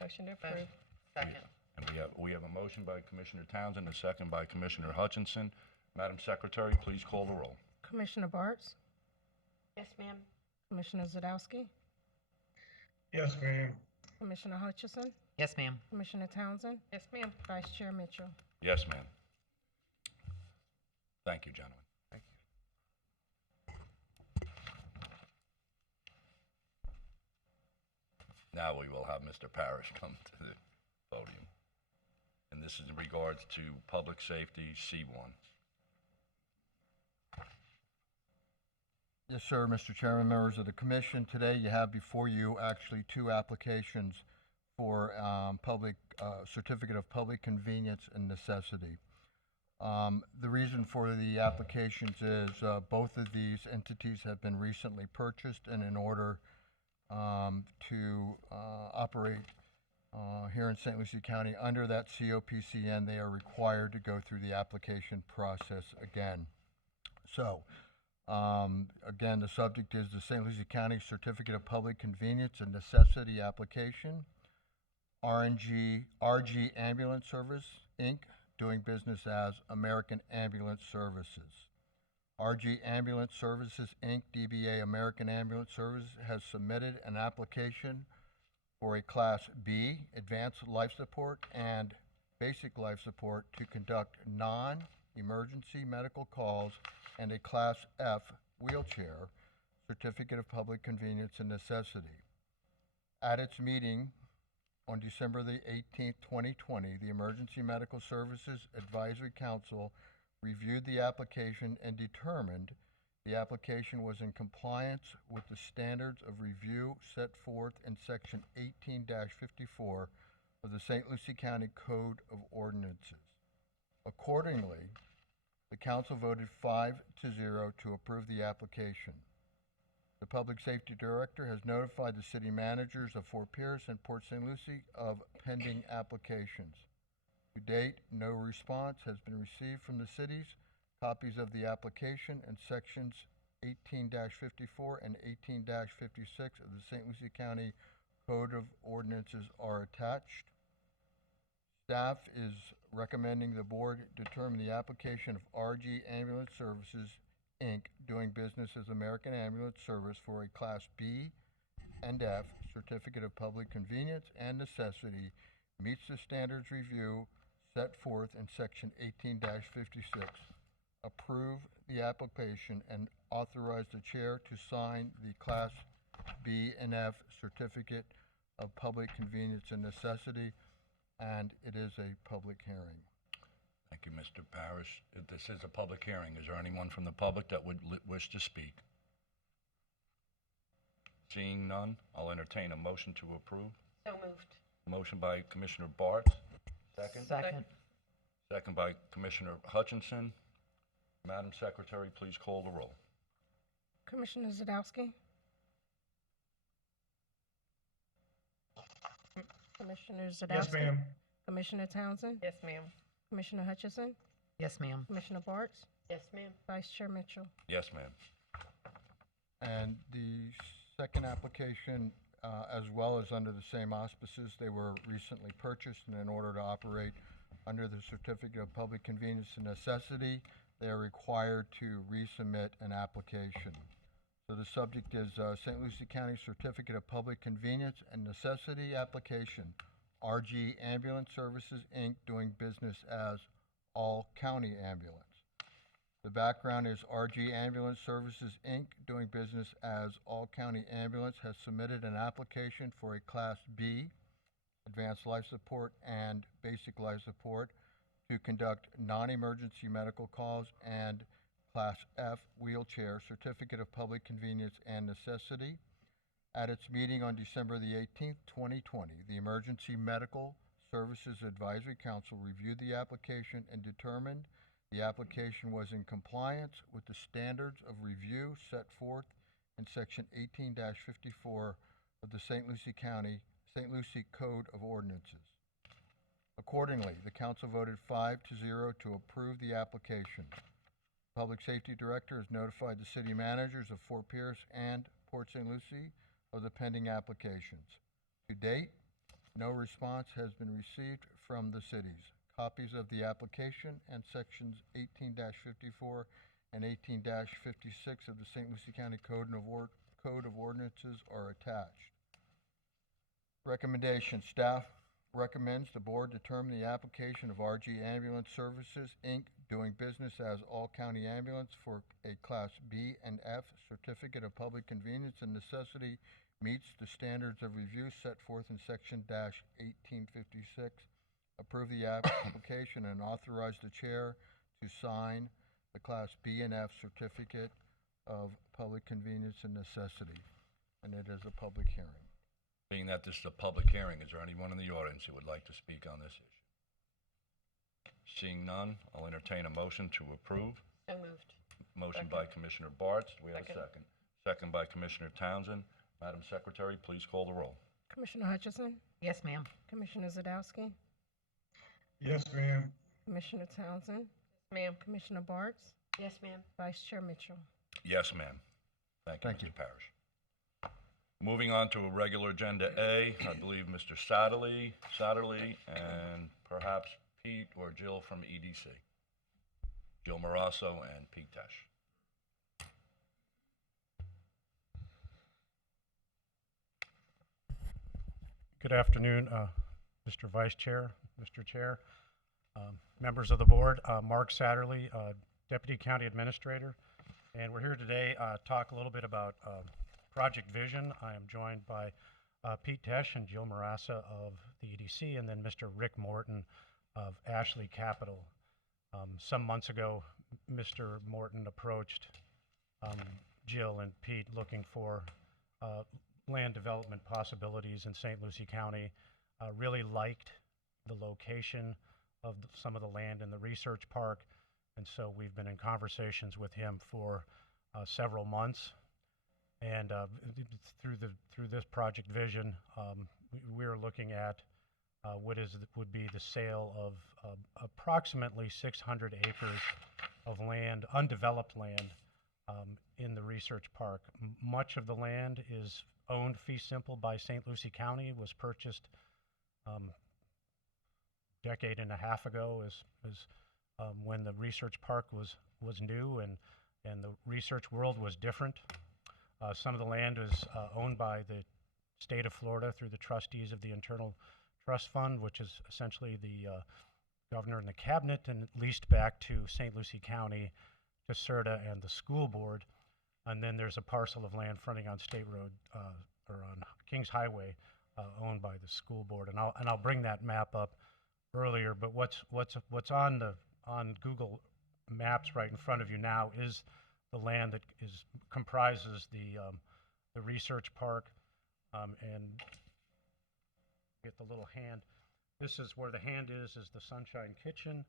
Motion to approve. Second. And we have a motion by Commissioner Townsend, a second by Commissioner Hutchinson. Madam Secretary, please call the roll. Commissioner Bartz? Yes, ma'am. Commissioner Zadowski? Yes, ma'am. Commissioner Hutchison? Yes, ma'am. Commissioner Townsend? Yes, ma'am. Vice Chair Mitchell? Yes, ma'am. Thank you, gentlemen. Thank you. Now we will have Mr. Parrish come to the podium. And this is in regards to public safety C1. Yes, sir, Mr. Chairman, members of the commission. Today you have before you actually two applications for certificate of public convenience and necessity. The reason for the applications is both of these entities have been recently purchased, and in order to operate here in St. Lucie County under that COPCN, they are required to go through the application process again. So, again, the subject is the St. Lucie County Certificate of Public Convenience and Necessity application. RG Ambulance Service, Inc., doing business as American Ambulance Services. RG Ambulance Services, Inc., DBA American Ambulance Services, has submitted an application for a Class B, Advanced Life Support and Basic Life Support to conduct non-emergency medical calls, and a Class F, Wheelchair, Certificate of Public Convenience and Necessity. At its meeting on December the 18th, 2020, the Emergency Medical Services Advisory Council reviewed the application and determined the application was in compliance with the standards of review set forth in Section 18-54 of the St. Lucie County Code of Ordinances. Accordingly, the council voted 5-0 to approve the application. The Public Safety Director has notified the city managers of Fort Pierce and Port St. Lucie of pending applications. To date, no response has been received from the cities. Copies of the application and sections 18-54 and 18-56 of the St. Lucie County Code of Ordinances are attached. Staff is recommending the board determine the application of RG Ambulance Services, Inc., doing business as American Ambulance Service for a Class B and F Certificate of Public Convenience and Necessity meets the standards review set forth in Section 18-56. Approve the application and authorize the chair to sign the Class B and F Certificate of Public Convenience and Necessity, and it is a public hearing. Thank you, Mr. Parrish. This is a public hearing. Is there anyone from the public that would wish to speak? Seeing none, I'll entertain a motion to approve. So moved. Motion by Commissioner Bartz. Second. Second. Second by Commissioner Hutchinson. Madam Secretary, please call the roll. Commissioner Zadowski? Commissioner Zadowski? Yes, ma'am. Commissioner Townsend? Yes, ma'am. Commissioner Hutchison? Yes, ma'am. Commissioner Bartz? Yes, ma'am. Vice Chair Mitchell? Yes, ma'am. And the second application, as well as under the same auspices, they were recently purchased, and in order to operate under the Certificate of Public Convenience and Necessity, they are required to resubmit an application. So the subject is St. Lucie County Certificate of Public Convenience and Necessity application, RG Ambulance Services, Inc., doing business as All County Ambulance. The background is RG Ambulance Services, Inc., doing business as All County Ambulance, has submitted an application for a Class B, Advanced Life Support and Basic Life Support, to conduct non-emergency medical calls, and Class F Wheelchair Certificate of Public Convenience and Necessity. At its meeting on December the 18th, 2020, the Emergency Medical Services Advisory Council reviewed the application and determined the application was in compliance with the standards of review set forth in Section 18-54 of the St. Lucie Code of Ordinances. Accordingly, the council voted 5-0 to approve the application. Public Safety Director has notified the city managers of Fort Pierce and Port St. Lucie of the pending applications. To date, no response has been received from the cities. Copies of the application and Sections 18-54 and 18-56 of the St. Lucie County Code of Ordinances are attached. Recommendation: staff recommends the board determine the application of RG Ambulance Services, Inc., doing business as All County Ambulance, for a Class B and F Certificate of Public Convenience and Necessity meets the standards of review set forth in Section -1856. Approve the application and authorize the chair to sign the Class B and F Certificate of Public Convenience and Necessity. And it is a public hearing. Being that this is a public hearing, is there anyone in the audience who would like to speak on this issue? Seeing none, I'll entertain a motion to approve. So moved. Motion by Commissioner Bartz. Do we have a Second. second? Second by Commissioner Townsend. Madam Secretary, please call the roll. Commissioner Hutchison? Yes, ma'am. Commissioner Zadowski? Yes, ma'am. Commissioner Townsend? Ma'am. Commissioner Bartz? Yes, ma'am. Vice Chair Mitchell? Yes, ma'am. Thank you, Thank you. Mr. Parrish. Moving on to a regular agenda A, I believe Mr. Satterley, and perhaps Pete or Jill from EDC. Jill Morasso and Pete Tesh. Good afternoon, Mr. Vice Chair, Mr. Chair, members of the board. Mark Satterley, Deputy County Administrator, and we're here today to talk a little bit about Project Vision. I am joined by Pete Tesh and Jill Marassa of the EDC, and then Mr. Rick Morton of Ashley Capital. Some months ago, Mr. Morton approached Jill and Pete looking for land development possibilities in St. Lucie County. Really liked the location of some of the land in the research park, and so we've been in conversations with him for several months. And through this Project Vision, we are looking at would be the sale of approximately 600 acres of land, undeveloped land, in the research park. Much of the land is owned fee simple by St. Lucie County. It was purchased decade and a half ago, when the research park was new and the research world was different. Some of the land is owned by the state of Florida through the trustees of the Internal Trust Fund, which is essentially the governor and the cabinet, and leased back to St. Lucie County, to CERTA and the school board. And then there's a parcel of land fronting on State Road or on Kings Highway, owned by the school board. And I'll bring that map up earlier. But what's on on Google Maps right in front of you now is the land that comprises the research park, and get the little hand. This is where the hand is the Sunshine Kitchen.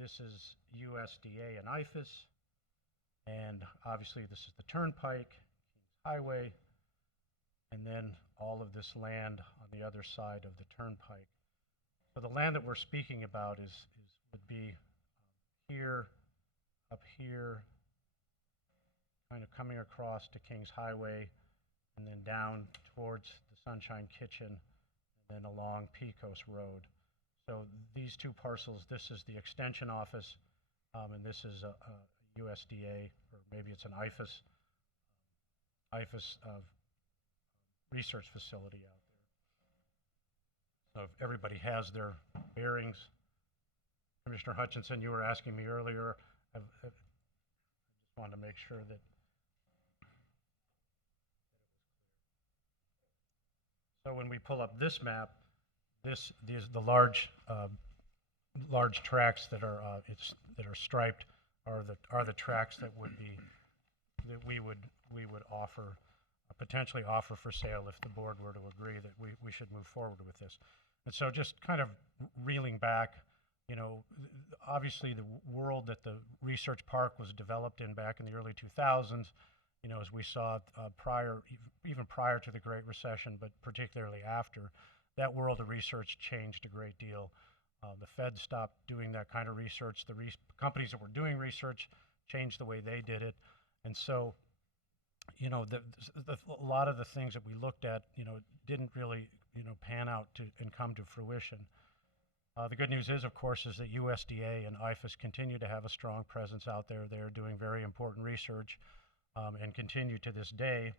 This is USDA and IFAS, and obviously this is the Turnpike, Kings Highway, and then all of this land on the other side of the Turnpike. So the land that we're speaking about would be here, up here, kind of coming across to Kings Highway, and then down towards the Sunshine Kitchen, and then along Pecos Road. So these two parcels, this is the extension office, and this is a USDA, or maybe it's an IFAS research facility out there. So if everybody has their bearings. Commissioner Hutchinson, you were asking me earlier, I just wanted to make sure that so when we pull up this map, these the large tracks that are striped are the tracks that we would offer, potentially offer for sale if the board were to agree that we should move forward with this. And so just kind of reeling back, you know, obviously the world that the research park was developed in back in the early 2000s, you know, as we saw even prior to the Great Recession, but particularly after, that world of research changed a great deal. The Fed stopped doing that kind of research. The companies that were doing research changed the way they did it. And so, you know, a lot of the things that we looked at, you know, didn't really, you know, pan out and come to fruition. The good news is, of course, is that USDA and IFAS continue to have a strong presence out there. They're doing very important research and continue to this day.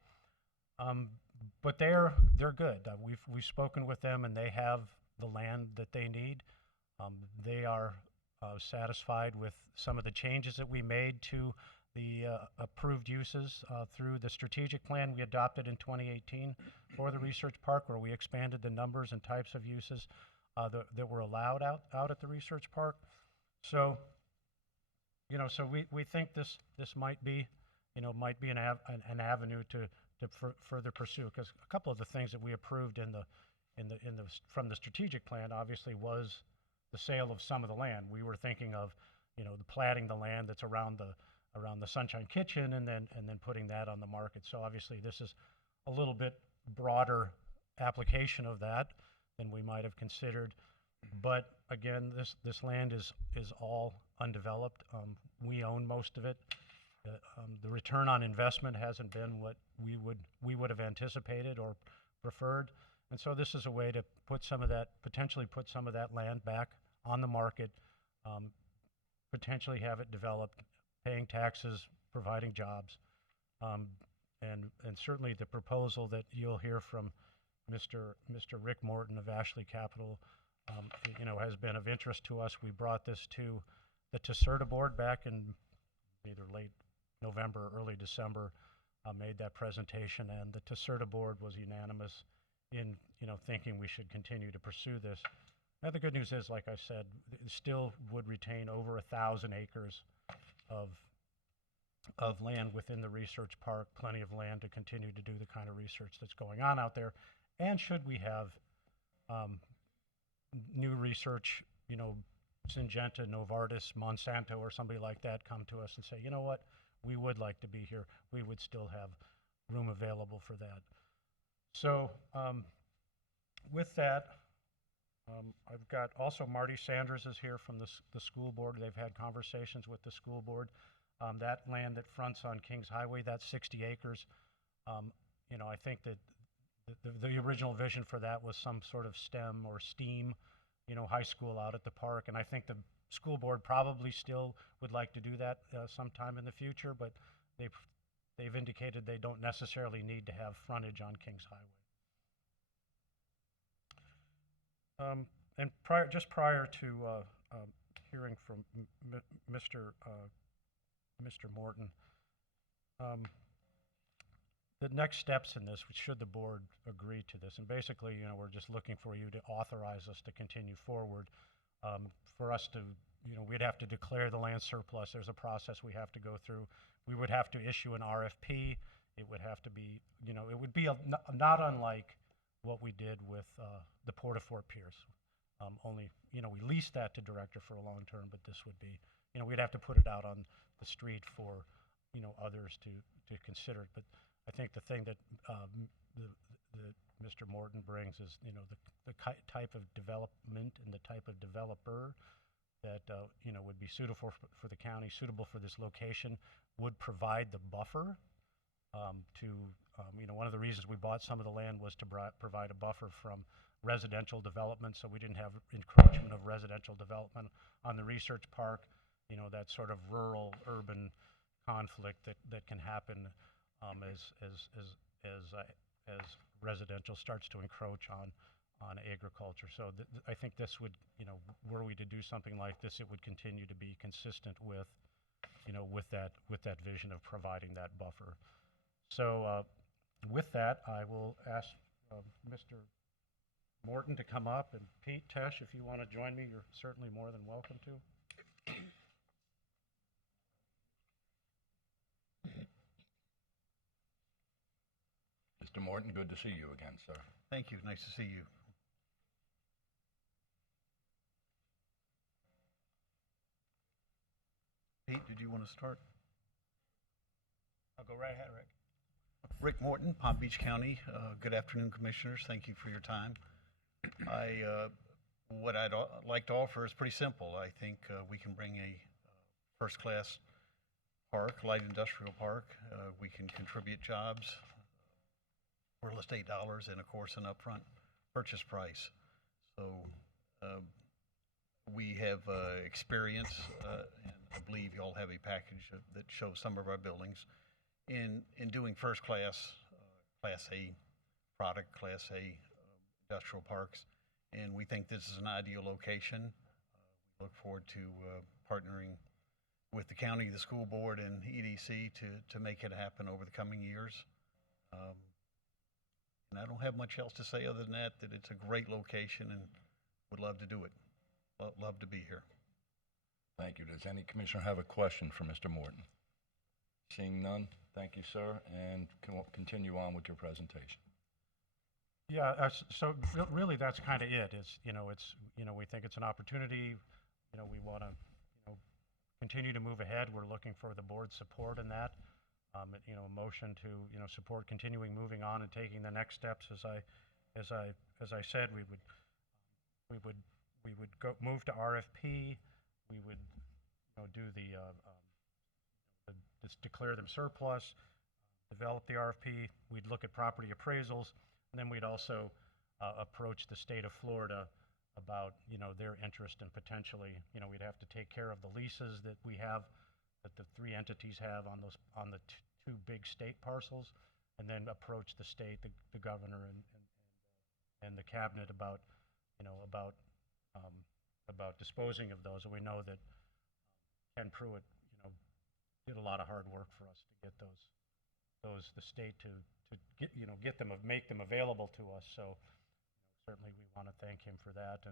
But they're good. We've spoken with them, and they have the land that they need. They are satisfied with some of the changes that we made to the approved uses through the strategic plan we adopted in 2018 for the research park, where we expanded the numbers and types of uses that were allowed out at the research park. So, you know, so we think this might be, you know, an avenue to further pursue, because a couple of the things that we approved from the strategic plan obviously was the sale of some of the land. We were thinking of, you know, platting the land that's around the Sunshine Kitchen and then putting that on the market. So obviously this is a little bit broader application of that than we might have considered. But again, this land is all undeveloped. We own most of it. The return on investment hasn't been what we would have anticipated or preferred. And so this is a way to potentially put some of that land back on the market, potentially have it developed, paying taxes, providing jobs. And certainly the proposal that you'll hear from Mr. Rick Morton of Ashley Capital, you know, has been of interest to us. We brought this to the TSERTA board back in either late November or early December, made that presentation, and the TSERTA board was unanimous in, you know, thinking we should continue to pursue this. Now the good news is, like I said, it still would retain over 1,000 acres of land within the research park, plenty of land to continue to do the kind of research that's going on out there. And should we have new research, you know, Syngenta, Novartis, Monsanto, or somebody like that come to us and say, you know what, we would like to be here, we would still have room available for that. So with that, I've got also Marty Sanders is here from the school board. They've had conversations with the school board. That land that fronts on Kings Highway, that's 60 acres. You know, I think that the original vision for that was some sort of STEM or STEAM, you know, high school out at the park. And I think the school board probably still would like to do that sometime in the future, but they've indicated they don't necessarily need to have frontage on Kings Highway. And prior to hearing from Mr. Morton, the next steps in this, should the board agree to this, and basically, you know, we're just looking for you to authorize us to continue forward, for us to, we'd have to declare the land surplus. There's a process we have to go through. We would have to issue an RFP. It would have to be, it would be not unlike what we did with the Port of Fort Pierce. Only, we leased that to Director for a long term, but this would be, we'd have to put it out on the street for, others to consider it. But I think the thing that Mr. Morton brings is, the type of development and the type of developer that, would be suitable for the county, suitable for this location, would provide the buffer one of the reasons we bought some of the land was to provide a buffer from residential development, so we didn't have encroachment of residential development on the research park, that sort of rural urban conflict that can happen as residential starts to encroach on agriculture. So I think this would, were we to do something like this, it would continue to be consistent with, with that vision of providing that buffer. So with that, I will ask Mr. Morton to come up, and Pete, Tesh, if you want to join me, you're certainly more than welcome to. Mr. Morton, good to see you again, sir. Thank you. Nice to see you. Pete, did you want to start? I'll go right ahead, Rick. Rick Morton, Palm Beach County. Good afternoon, Commissioners. Thank you for your time. What I'd like to offer is pretty simple. I think we can bring a first-class park, light industrial park. We can contribute jobs, real estate dollars, and of course an upfront purchase price. So we have experience, and I believe you all have a package that shows some of our buildings in doing first class, Class A product, Class A industrial parks. And we think this is an ideal location. We look forward to partnering with the county, the school board, and EDC to make it happen over the coming years. And I don't have much else to say other than that it's a great location and would love to do it. Love to be here. Thank you. Does any commissioner have a question for Mr. Morton? Seeing none, thank you, sir, and continue on with your presentation. Yeah, so really that's kind of it. It's, we think it's an opportunity. We want to, continue to move ahead. We're looking for the board's support in that. A motion to, support continuing moving on and taking the next steps. As I said, we would move to RFP. We would, do just declare them surplus, develop the RFP. We'd look at property appraisals, and then we'd also approach the state of Florida about, their interest in potentially, we'd have to take care of the leases that we have, that the three entities have on the two big state parcels, and then approach the state, the governor, and the cabinet about, about disposing of those. And we know that Ken Pruitt, did a lot of hard work for us to get the state to get them, make them available to us. So certainly we want to thank him for that.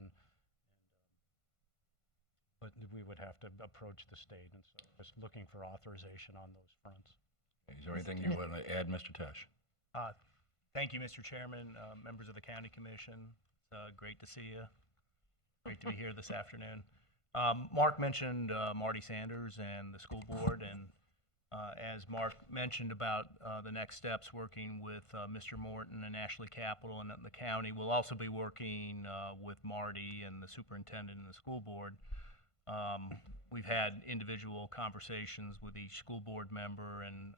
But we would have to approach the state, and so just looking for authorization on those fronts. Is there anything you want to add, Mr. Tesh? Thank you, Mr. Chairman, members of the County Commission. Great to see you. Great to be here this afternoon. Mark mentioned Marty Sanders and the school board, and as Mark mentioned about the next steps, working with Mr. Morton and Ashley Capital and the county, we'll also be working with Marty and the superintendent and the school board. We've had individual conversations with each school board member, and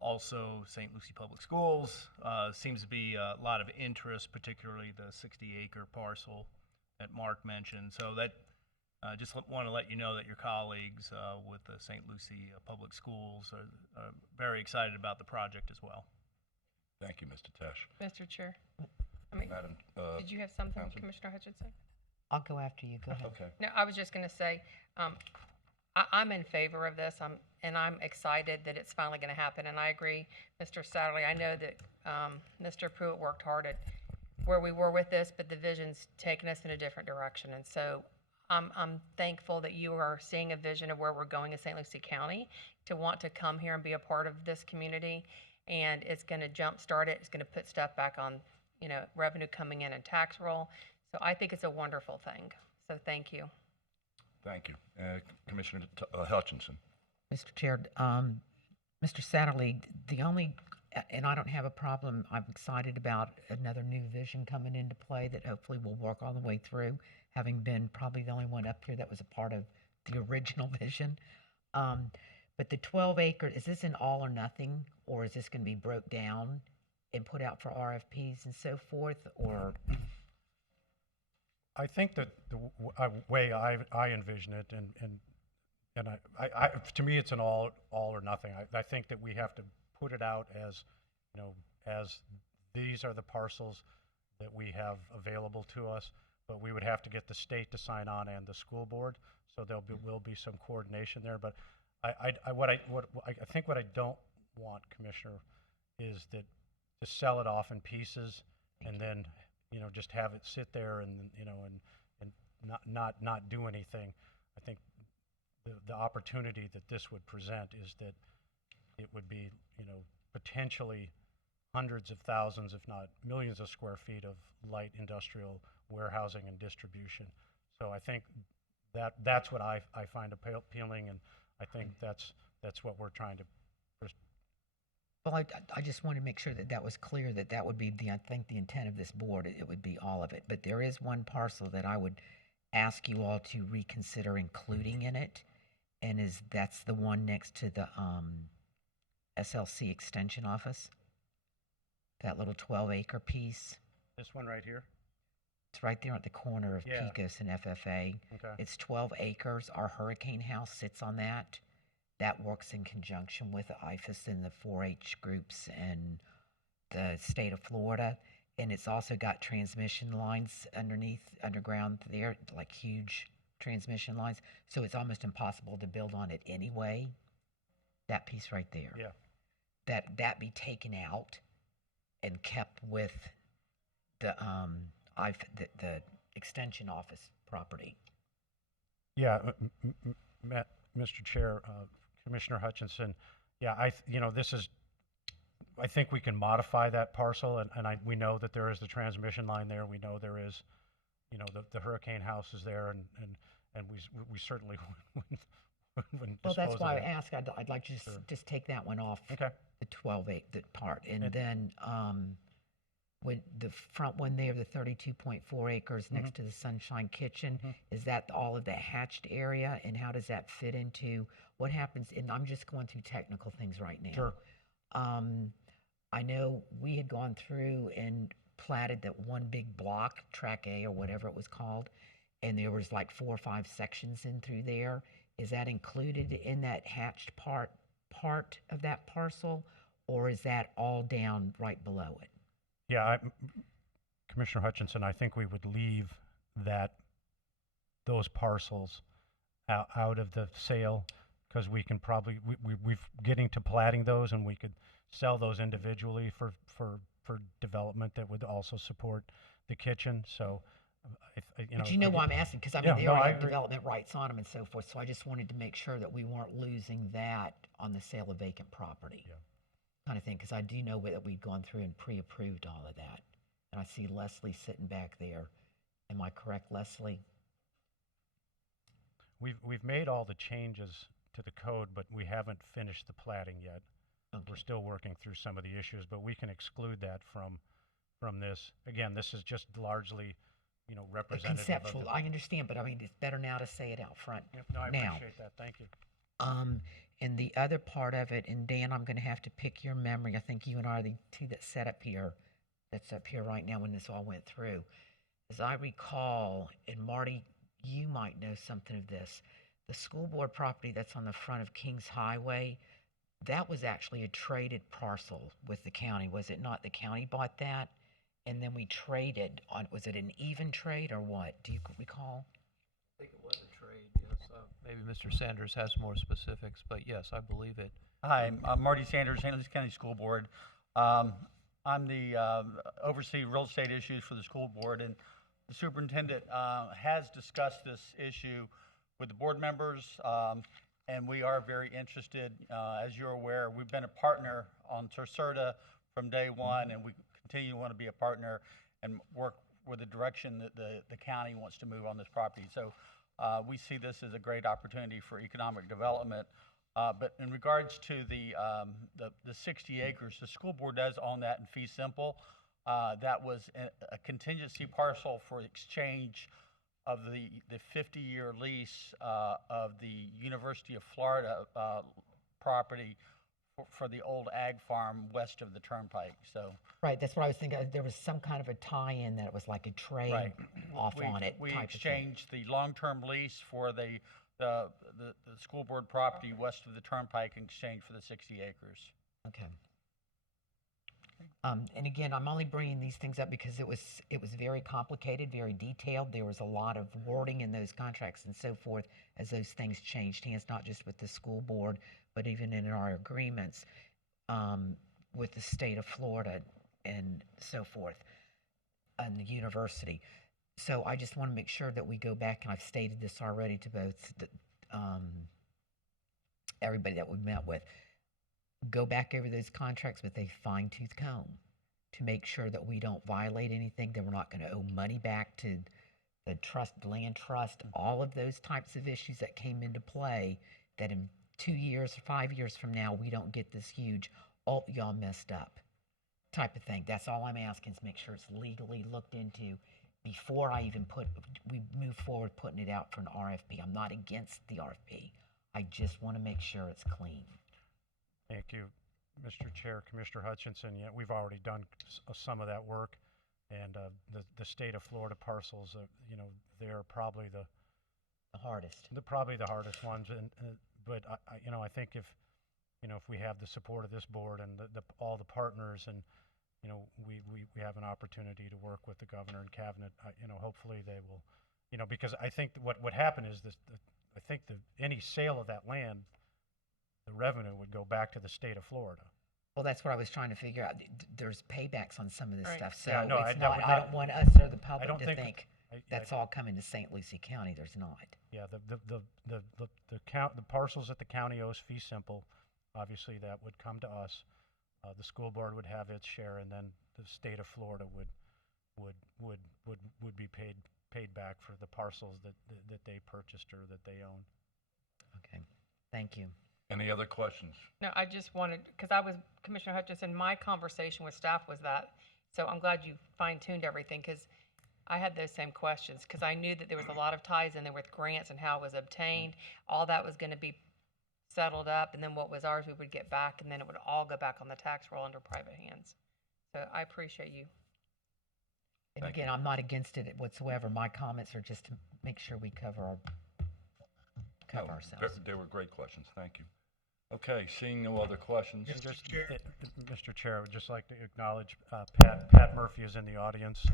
also St. Lucie Public Schools. Seems to be a lot of interest, particularly the 60-acre parcel that Mark mentioned. So that just want to let you know that your colleagues with the St. Lucie Public Schools are very excited about the project as well. Thank you, Mr. Tesh. Mr. Chair. Madam, Did you have something, Council? Commissioner Hutchinson? I'll go after you. Go ahead. Okay. No, I was just going to say, I'm in favor of this, and I'm excited that it's finally going to happen. And I agree, Mr. Satterley. I know that Mr. Pruitt worked hard at where we were with this, but the vision's taken us in a different direction. And so I'm thankful that you are seeing a vision of where we're going in St. Lucie County to want to come here and be a part of this community. And it's going to jumpstart it. It's going to put stuff back on, revenue coming in and tax roll. So I think it's a wonderful thing. So thank you. Thank you. Commissioner Hutchinson. Mr. Chair, Mr. Satterlee, the only, and I don't have a problem, I'm excited about another new vision coming into play that hopefully will work all the way through, having been probably the only one up here that was a part of the original vision. But the 12 acre, is this an all or nothing, or is this going to be broke down and put out for RFPs and so forth, or? I think that the way I envision it, and I to me, it's an all or nothing. I think that we have to put it out as, as these are the parcels that we have available to us, but we would have to get the state to sign on and the school board, so will be some coordination there. But I think what I don't want, Commissioner, is that to sell it off in pieces and then just have it sit there and not do anything. I think the opportunity that this would present is that it would be potentially hundreds of thousands, if not millions of square feet of light industrial warehousing and distribution. So I think that's what I find appealing, and I think that's what we're trying to. Well, I just want to make sure that was clear, that would be I think the intent of this board. It would be all of it. But there is one parcel that I would ask you all to reconsider including in it, and that's the one next to the SLC Extension Office. That little 12-acre piece. This one right here? It's right there at the corner of Pecos and FFA. Okay. It's 12 acres. Our Hurricane House sits on that. That works in conjunction with the IFAS and the 4-H groups and the state of Florida. And it's also got transmission lines underground there, like huge transmission lines. So it's almost impossible to build on it anyway. That piece right there. Yeah. That be taken out and kept with the the extension office property. Yeah, Mr. Chair, Commissioner Hutchinson, this is, I think we can modify that parcel, and we know that there is the transmission line there. We know there is, the Hurricane House is there, and we certainly wouldn't Well, dispose that's why I of that. asked. I'd like to just take that one off. Okay. The 12-acre part, and then with the front one there, the 32.4 acres next to the Sunshine Kitchen, is that all of that hatched area, and how does that fit into what happens? And I'm just going through technical things right now. Sure. I know we had gone through and platted that one big block, Track A or whatever it was called, and there was like 4 or 5 sections in through there. Is that included in that hatched part of that parcel, or is that all down right below it? Yeah, Commissioner Hutchinson, I think we would leave those parcels out of the sale, because we can probably, we've getting to platting those, and we could sell those individually for development that would also support the kitchen. So, But you know why I'm asking, because I mean, they already have development rights on them and so forth, so I just wanted to make sure that we weren't losing that on the sale of vacant property. Yeah. Kind of thing, because I do know that we'd gone through and pre-approved all of that. And I see Leslie sitting back there. Am I correct, Leslie? We've made all the changes to the code, but we haven't finished the platting yet. Okay. We're still working through some of the issues, but we can exclude that from this. Again, this is just largely, representative Conceptual, of the, I understand, but I mean, it's better now to say it out front. Yep, no, I now. appreciate that. Thank you. And the other part of it, and Dan, I'm going to have to pick your memory. I think you and I are the two that set up here, that's up here right now when this all went through. As I recall, and Marty, you might know something of this, the school board property that's on the front of Kings Highway, that was actually a traded parcel with the county, was it not? The county bought that, and then we traded on, was it an even trade or what? Do you recall? I think it was a trade, yes. Maybe Mr. Sanders has more specifics, but yes, I believe it. Hi, I'm Marty Sanders, St. Lucie County School Board. I'm the oversee real estate issues for the school board, and the superintendent has discussed this issue with the board members, and we are very interested. As you're aware, we've been a partner on Tercerta from day one, and we continue to want to be a partner and work with the direction that the county wants to move on this property. So we see this as a great opportunity for economic development. But in regards to the 60 acres, the school board does own that in fee simple. That was a contingency parcel for exchange of the 50-year lease of the University of Florida property for the old ag farm west of the turnpike. So Right, that's what I was thinking. There was some kind of a tie-in that it was like a trade right. off on it. We type of thing. exchanged the long-term lease for the school board property west of the turnpike in exchange for the 60 acres. Okay. And again, I'm only bringing these things up because it was very complicated, very detailed. There was a lot of wording in those contracts and so forth as those things changed hands, not just with the school board, but even in our agreements with the state of Florida and so forth, and the university. So I just want to make sure that we go back, and I've stated this already to both everybody that we met with. Go back over those contracts with a fine-tooth comb to make sure that we don't violate anything, that we're not going to owe money back to the trust, land trust, all of those types of issues that came into play, that in 2 years or 5 years from now, we don't get this huge, oh, y'all messed up type of thing. That's all I'm asking, is make sure it's legally looked into before I even we move forward putting it out for an RFP. I'm not against the RFP. I just want to make sure it's clean. Thank you, Mr. Chair, Commissioner Hutchinson. Yeah, we've already done some of that work, and the state of Florida parcels, they're probably the hardest. Probably the hardest ones, but I think if we have the support of this board and all the partners, and we have an opportunity to work with the governor and cabinet, hopefully they will, because I think what happened is this. I think any sale of that land, the revenue would go back to the state of Florida. Well, that's what I was trying to figure out. There's paybacks on some of this Right. stuff, so Yeah, no, I don't want us or the public don't to think that's all coming to St. Lucie County. There's not. Yeah, the parcels that the county owes fee simple, obviously that would come to us. The school board would have its share, and then the state of Florida would be paid back for the parcels that they purchased or that they own. Okay, thank you. Any other questions? No, I just wanted, because Commissioner Hutchinson, my conversation with staff was that, so I'm glad you fine-tuned everything, because I had those same questions, because I knew that there was a lot of ties in there with grants and how it was obtained. All that was going to be settled up, and then what was ours we would get back, and then it would all go back on the tax roll under private hands. So I appreciate you. And again, I'm not against it whatsoever. My comments are just to make sure we cover ourselves. They were great questions. Thank you. Okay, seeing no other questions. Mr. Chair, I would just like to acknowledge Pat Murphy is in the audience.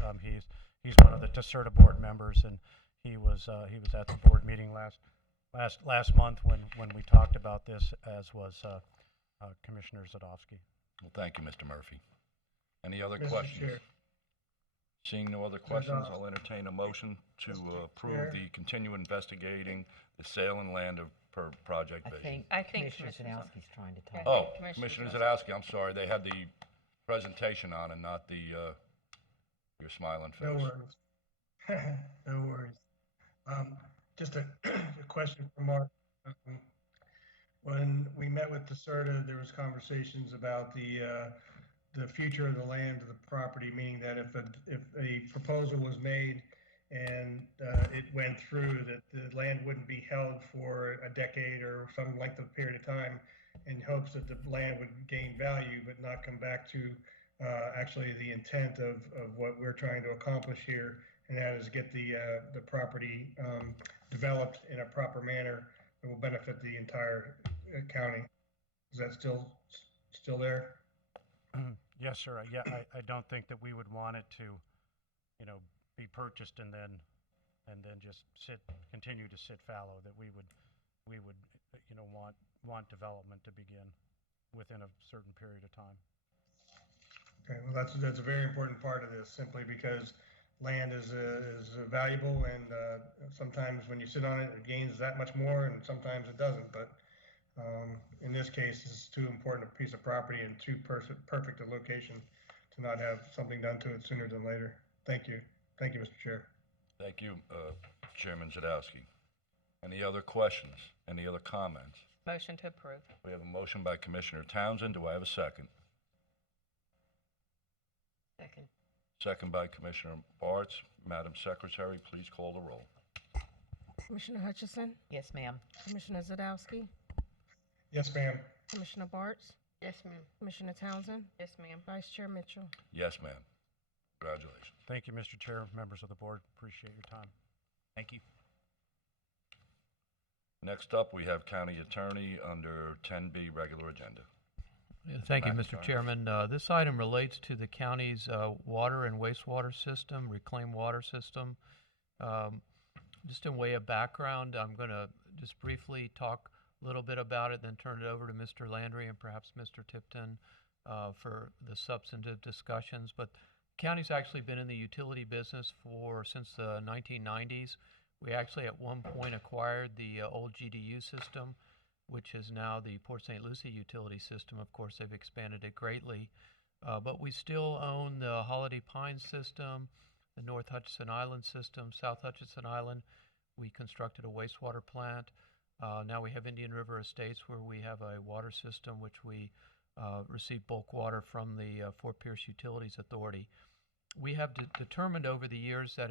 He's one of the Tercerta board members, and he was at the board meeting last month when we talked about this, as was Commissioner Zadowski. Well, thank you, Mr. Murphy. Any other Mr. questions? Chair. Seeing no other questions, I'll entertain a motion to approve the continue investigating the sale and land of per project basis. I think Commissioner Zanowski's trying to talk. Oh, Commissioner Zadowski, I'm sorry, they had the presentation on and not the, your smiling face. No worries. No worries. Just a question for Mark. When we met with Tercerta, there was conversations about the future of the land of the property, meaning that if a proposal was made and it went through, that the land wouldn't be held for a decade or some length of period of time in hopes that the land would gain value but not come back to actually the intent of what we're trying to accomplish here, and that is get the property developed in a proper manner that will benefit the entire county. Is that still there? Yes, sir. Yeah, I don't think that we would want it to, be purchased and then just continue to sit fallow. That we would, want development to begin within a certain period of time. Okay, well, that's a very important part of this, simply because land is valuable, and sometimes when you sit on it, it gains that much more, and sometimes it doesn't. But in this case, this is too important a piece of property and too perfect a location to not have something done to it sooner than later. Thank you. Thank you, Mr. Chair. Thank you, Chairman Zadowski. Any other questions? Any other comments? Motion to approve. We have a motion by Commissioner Townsend. Do I have a second? Second. Second by Commissioner Bartz. Madam Secretary, please call the roll. Commissioner Hutchison, Yes, ma'am. Commissioner Zadowski, Yes, ma'am. Commissioner Bartz, Yes, ma'am. Commissioner Townsend, Yes, ma'am. Vice Chair Mitchell. Yes, ma'am. Congratulations. Thank you, Mr. Chair, members of the board. Appreciate your time. Thank you. Next up, we have County Attorney under 10B regular agenda. Yeah, thank you, Mr. McIntyre. Chairman. This item relates to the county's water and wastewater system, reclaimed water system. Just in way of background, I'm going to just briefly talk a little bit about it, then turn it over to Mr. Landry and perhaps Mr. Tipton for the substantive discussions. But the county's actually been in the utility business since the 1990s. We actually at one point acquired the old GDU system, which is now the Port St. Lucie utility system. Of course, they've expanded it greatly. But we still own the Holiday Pines system, the North Hutchinson Island system, South Hutchinson Island. We constructed a wastewater plant. Now we have Indian River Estates, where we have a water system which we receive bulk water from the Fort Pierce Utilities Authority. We have determined over the years that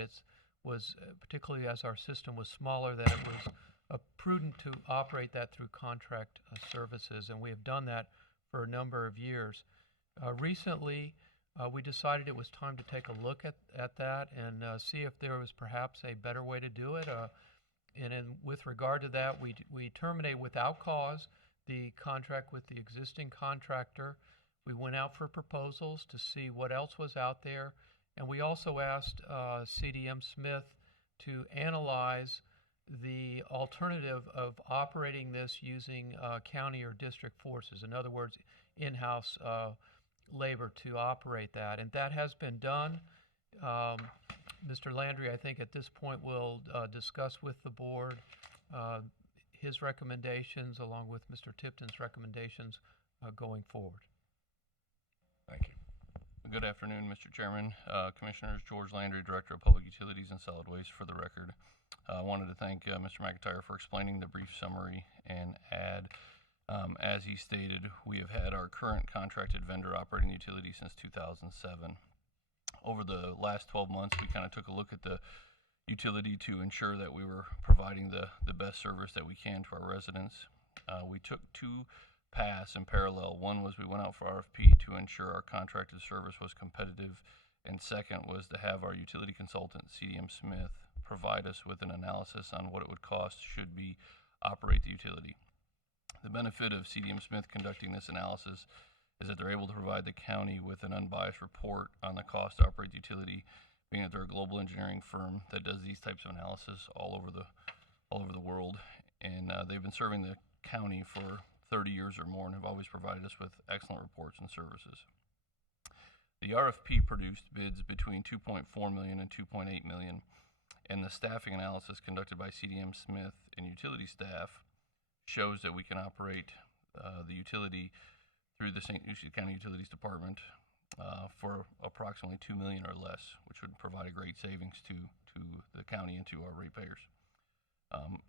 particularly as our system was smaller, that it was prudent to operate that through contract services, and we have done that for a number of years. Recently, we decided it was time to take a look at that and see if there was perhaps a better way to do it. With regard to that, we terminate without cause the contract with the existing contractor. We went out for proposals to see what else was out there, and we also asked CDM Smith to analyze the alternative of operating this using county or district forces. In other words, in-house labor to operate that, and that has been done. Mr. Landry, I think at this point will discuss with the board his recommendations along with Mr. Tipton's recommendations going forward. Thank you. Good afternoon, Mr. Chairman, Commissioners. George Landry, Director of Public Utilities and Solid Waste. For the record, I wanted to thank Mr. McIntyre for explaining the brief summary and add, as he stated, we have had our current contracted vendor operating the utility since 2007. Over the last 12 months, we kind of took a look at the utility to ensure that we were providing the best service that we can to our residents. We took two paths in parallel. One was we went out for RFP to ensure our contracted service was competitive, and second was to have our utility consultant, CDM Smith, provide us with an analysis on what it would cost should we operate the utility. The benefit of CDM Smith conducting this analysis is that they're able to provide the county with an unbiased report on the cost to operate the utility, being that they're a global engineering firm that does these types of analysis all over the world. And they've been serving the county for 30 years or more and have always provided us with excellent reports and services. The RFP produced bids between $2.4 million and $2.8 million, and the staffing analysis conducted by CDM Smith and utility staff shows that we can operate the utility through the St. Lucie County Utilities Department for approximately $2 million or less, which would provide a great savings to the county and to our ratepayers.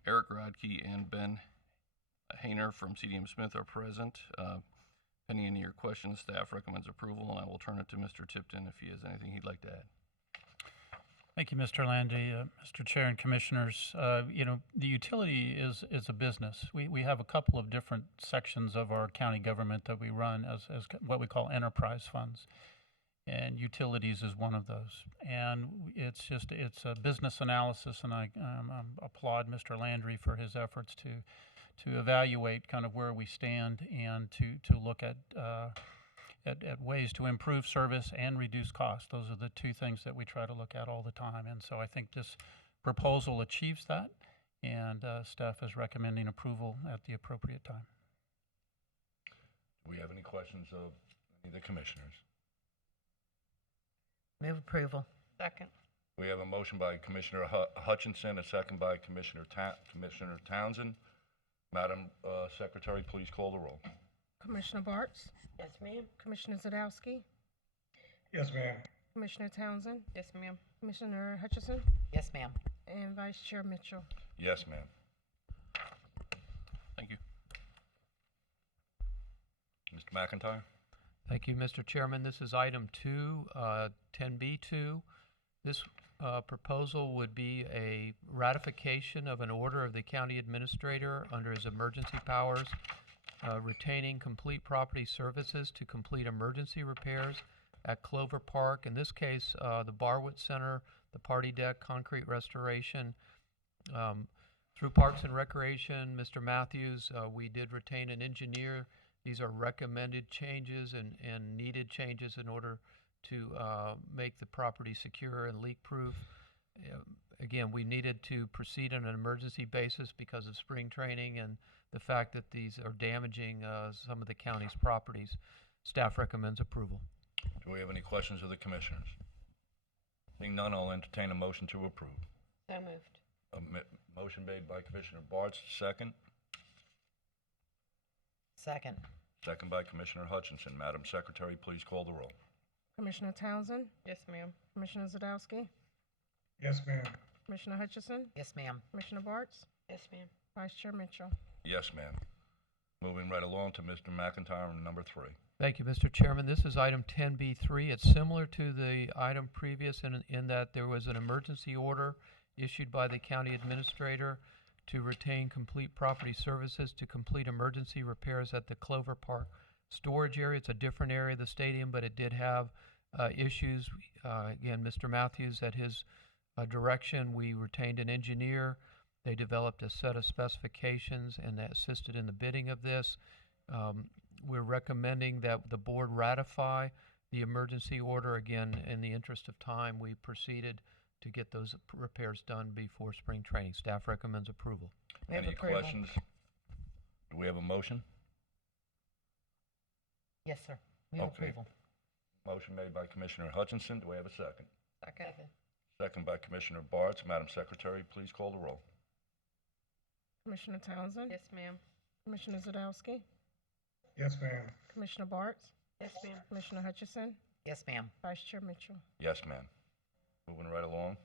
Eric Rodkey and Ben Hayner from CDM Smith are present. Pending any of your questions, staff recommends approval, and I will turn it to Mr. Tipton if he has anything he'd like to add. Thank you, Mr. Landry. Mr. Chair and Commissioners, the utility is a business. We have a couple of different sections of our county government that we run as what we call enterprise funds, and utilities is one of those. And it's a business analysis, and I applaud Mr. Landry for his efforts to evaluate kind of where we stand and to look at ways to improve service and reduce costs. Those are the two things that we try to look at all the time. And so I think this proposal achieves that, and staff is recommending approval at the appropriate time. Do we have any questions of any of the commissioners? Move approval. Second. We have a motion by Commissioner Hutchinson, a second by Commissioner Townsend. Madam Secretary, please call the roll. Commissioner Bartz? Yes, ma'am. Commissioner Zadowski? Yes, ma'am. Commissioner Townsend? Yes, ma'am. Commissioner Hutchison? Yes, ma'am. And Vice Chair Mitchell. Yes, ma'am. Thank you. Mr. McIntyre? Thank you, Mr. Chairman. This is item 2, 10B2. This proposal would be a ratification of an order of the county administrator under his emergency powers, retaining complete property services to complete emergency repairs at Clover Park. In this case, the Barwitt Center, the party deck, concrete restoration. Through Parks and Recreation, Mr. Matthews, we did retain an engineer. These are recommended changes and needed changes in order to make the property secure and leak-proof. Again, we needed to proceed on an emergency basis because of spring training and the fact that these are damaging some of the county's properties. Staff recommends approval. Do we have any questions of the commissioners? Seeing none, I'll entertain a motion to approve. So moved. A motion made by Commissioner Bartz, second. Second. Second by Commissioner Hutchinson. Madam Secretary, please call the roll. Commissioner Townsend? Yes, ma'am. Commissioner Zadowski? Yes, ma'am. Commissioner Hutchison? Yes, ma'am. Commissioner Bartz? Yes, ma'am. Vice Chair Mitchell. Yes, ma'am. Moving right along to Mr. McIntyre on number 3. Thank you, Mr. Chairman. This is item 10B3. It's similar to the item previous in that there was an emergency order issued by the county administrator to retain complete property services to complete emergency repairs at the Clover Park storage area. It's a different area of the stadium, but it did have issues. Again, Mr. Matthews, at his direction, we retained an engineer. They developed a set of specifications and assisted in the bidding of this. We're recommending that the board ratify the emergency order. Again, in the interest of time, we proceeded to get those repairs done before spring training. Staff recommends approval. Any questions? Do we have a motion? Yes, sir. We have Okay. approval. Motion made by Commissioner Hutchinson. Do we have a second? Second. Second by Commissioner Bartz. Madam Secretary, please call the roll. Commissioner Townsend? Yes, ma'am. Commissioner Zadowski? Yes, ma'am. Commissioner Bartz? Yes, ma'am. Commissioner Hutchison? Yes, ma'am. Vice Chair Mitchell. Yes, ma'am. Moving right along.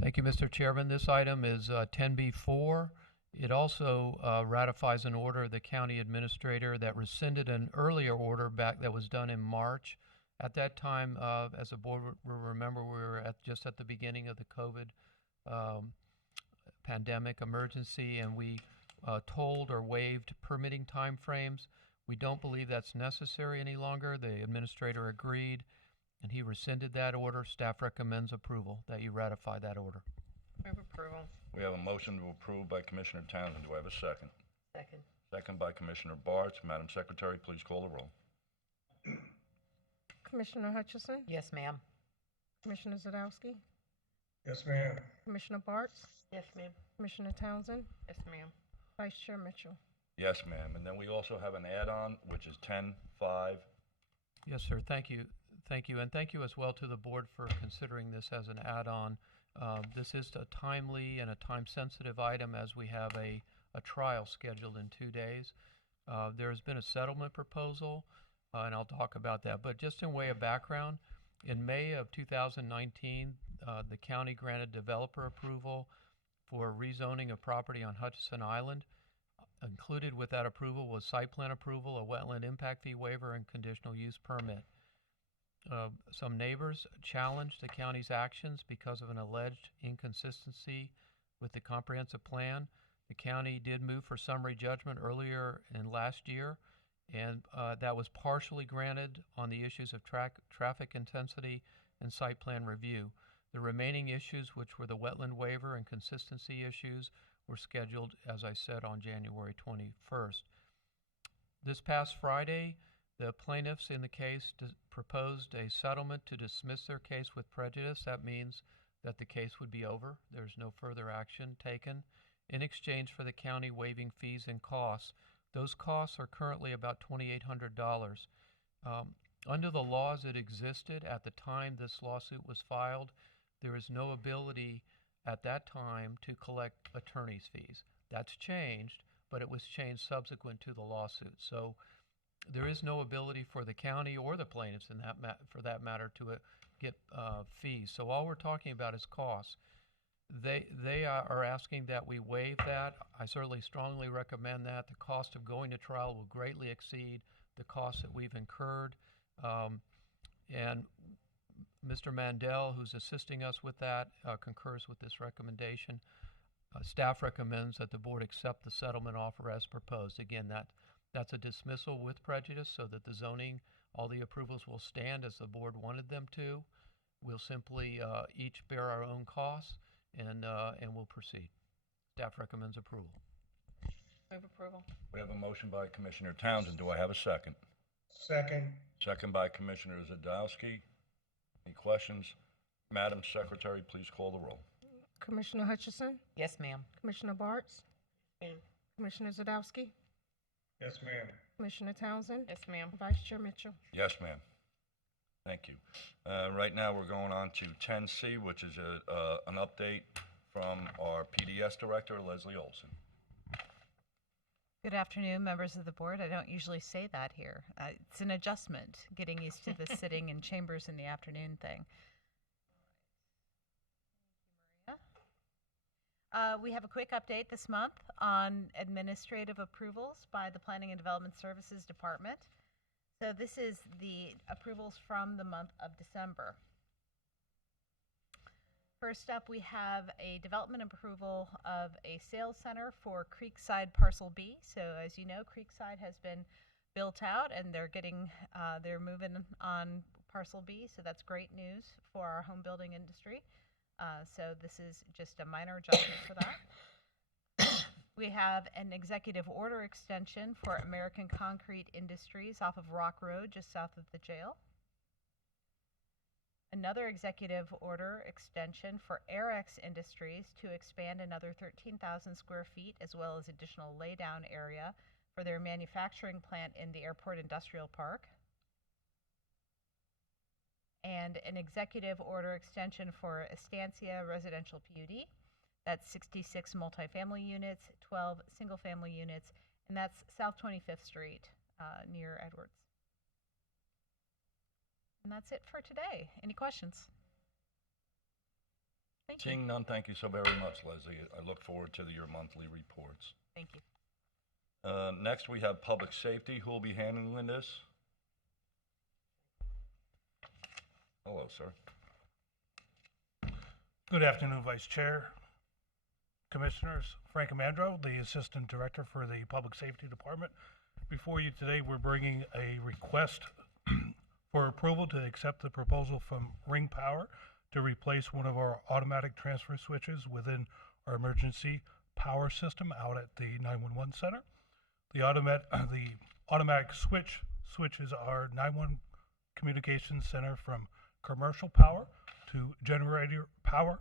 Thank you, Mr. Chairman. This item is 10B4. It also ratifies an order of the county administrator that rescinded an earlier order back that was done in March. At that time, as the board will remember, we were just at the beginning of the COVID pandemic emergency, and we told or waived permitting timeframes. We don't believe that's necessary any longer. The administrator agreed, and he rescinded that order. Staff recommends approval, that you ratify that order. Move approval. We have a motion to approve by Commissioner Townsend. Do I have a second? Second. Second by Commissioner Bartz. Madam Secretary, please call the roll. Commissioner Hutchison? Yes, ma'am. Commissioner Zadowski? Yes, ma'am. Commissioner Bartz? Yes, ma'am. Commissioner Townsend? Yes, ma'am. Vice Chair Mitchell. Yes, ma'am. And then we also have an add-on, which is 10-5. Yes, sir. Thank you. Thank you. And thank you as well to the board for considering this as an add-on. This is a timely and a time-sensitive item as we have a trial scheduled in 2 days. There's been a settlement proposal, and I'll talk about that. But just in way of background, in May of 2019, the county granted developer approval for rezoning of property on Hutchison Island. Included with that approval was site plan approval, a wetland impact fee waiver, and conditional use permit. Some neighbors challenged the county's actions because of an alleged inconsistency with the comprehensive plan. The county did move for summary judgment earlier in last year, and that was partially granted on the issues of traffic intensity and site plan review. The remaining issues, which were the wetland waiver and consistency issues, were scheduled, as I said, on January 21st. This past Friday, the plaintiffs in the case proposed a settlement to dismiss their case with prejudice. That means that the case would be over. There's no further action taken in exchange for the county waiving fees and costs. Those costs are currently about $2,800. Under the laws that existed at the time this lawsuit was filed, there is no ability at that time to collect attorney's fees. That's changed, but it was changed subsequent to the lawsuit. So there is no ability for the county or the plaintiffs in that for that matter to get fees. So all we're talking about is costs. They are asking that we waive that. I certainly strongly recommend that. The cost of going to trial will greatly exceed the costs that we've incurred. And Mr. Mandel, who's assisting us with that, concurs with this recommendation. Staff recommends that the board accept the settlement offer as proposed. Again, that's a dismissal with prejudice so that the zoning, all the approvals will stand as the board wanted them to. We'll simply each bear our own costs and we'll proceed. Staff recommends approval. Move approval. We have a motion by Commissioner Townsend. Do I have a second? Second. Second by Commissioner Zadowski. Any questions? Madam Secretary, please call the roll. Commissioner Hutchison, Yes, ma'am. Commissioner Bartz, Ma'am. Commissioner Zadowski, Yes, ma'am. Commissioner Townsend, Yes, ma'am. Vice Chair Mitchell. Yes, ma'am. Thank you. Right now, we're going on to 10C, which is an update from our PDS Director, Leslie Olson. Good afternoon, members of the board. I don't usually say that here. It's an adjustment, getting used to the sitting in chambers in the afternoon thing. We have a quick update this month on administrative approvals by the Planning and Development Services Department. So this is the approvals from the month of December. First up, we have a development approval of a sales center for Creekside Parcel B. So as you know, Creekside has been built out and they're moving on Parcel B. So that's great news for our home building industry. So this is just a minor adjustment for that. We have an executive order extension for American Concrete Industries off of Rock Road, just south of the jail. Another executive order extension for Arex Industries to expand another 13,000 square feet as well as additional laydown area for their manufacturing plant in the Airport Industrial Park. And an executive order extension for Estancia Residential PUD. That's 66 multifamily units, 12 single-family units, and that's South 25th Street near Edwards. And that's it for today. Any questions? Thank you. Seeing none, thank you so very much, Leslie. I look forward to your monthly reports. Thank you. Next, we have Public Safety. Who will be handling this? Hello, sir. Good afternoon, Vice Chair, Commissioners. Frank Amandro, the Assistant Director for the Public Safety Department. Before you today, we're bringing a request for approval to accept the proposal from Ring Power to replace one of our automatic transfer switches within our emergency power system out at the 911 center. The automatic switch switches our 911 communications center from commercial power to generator power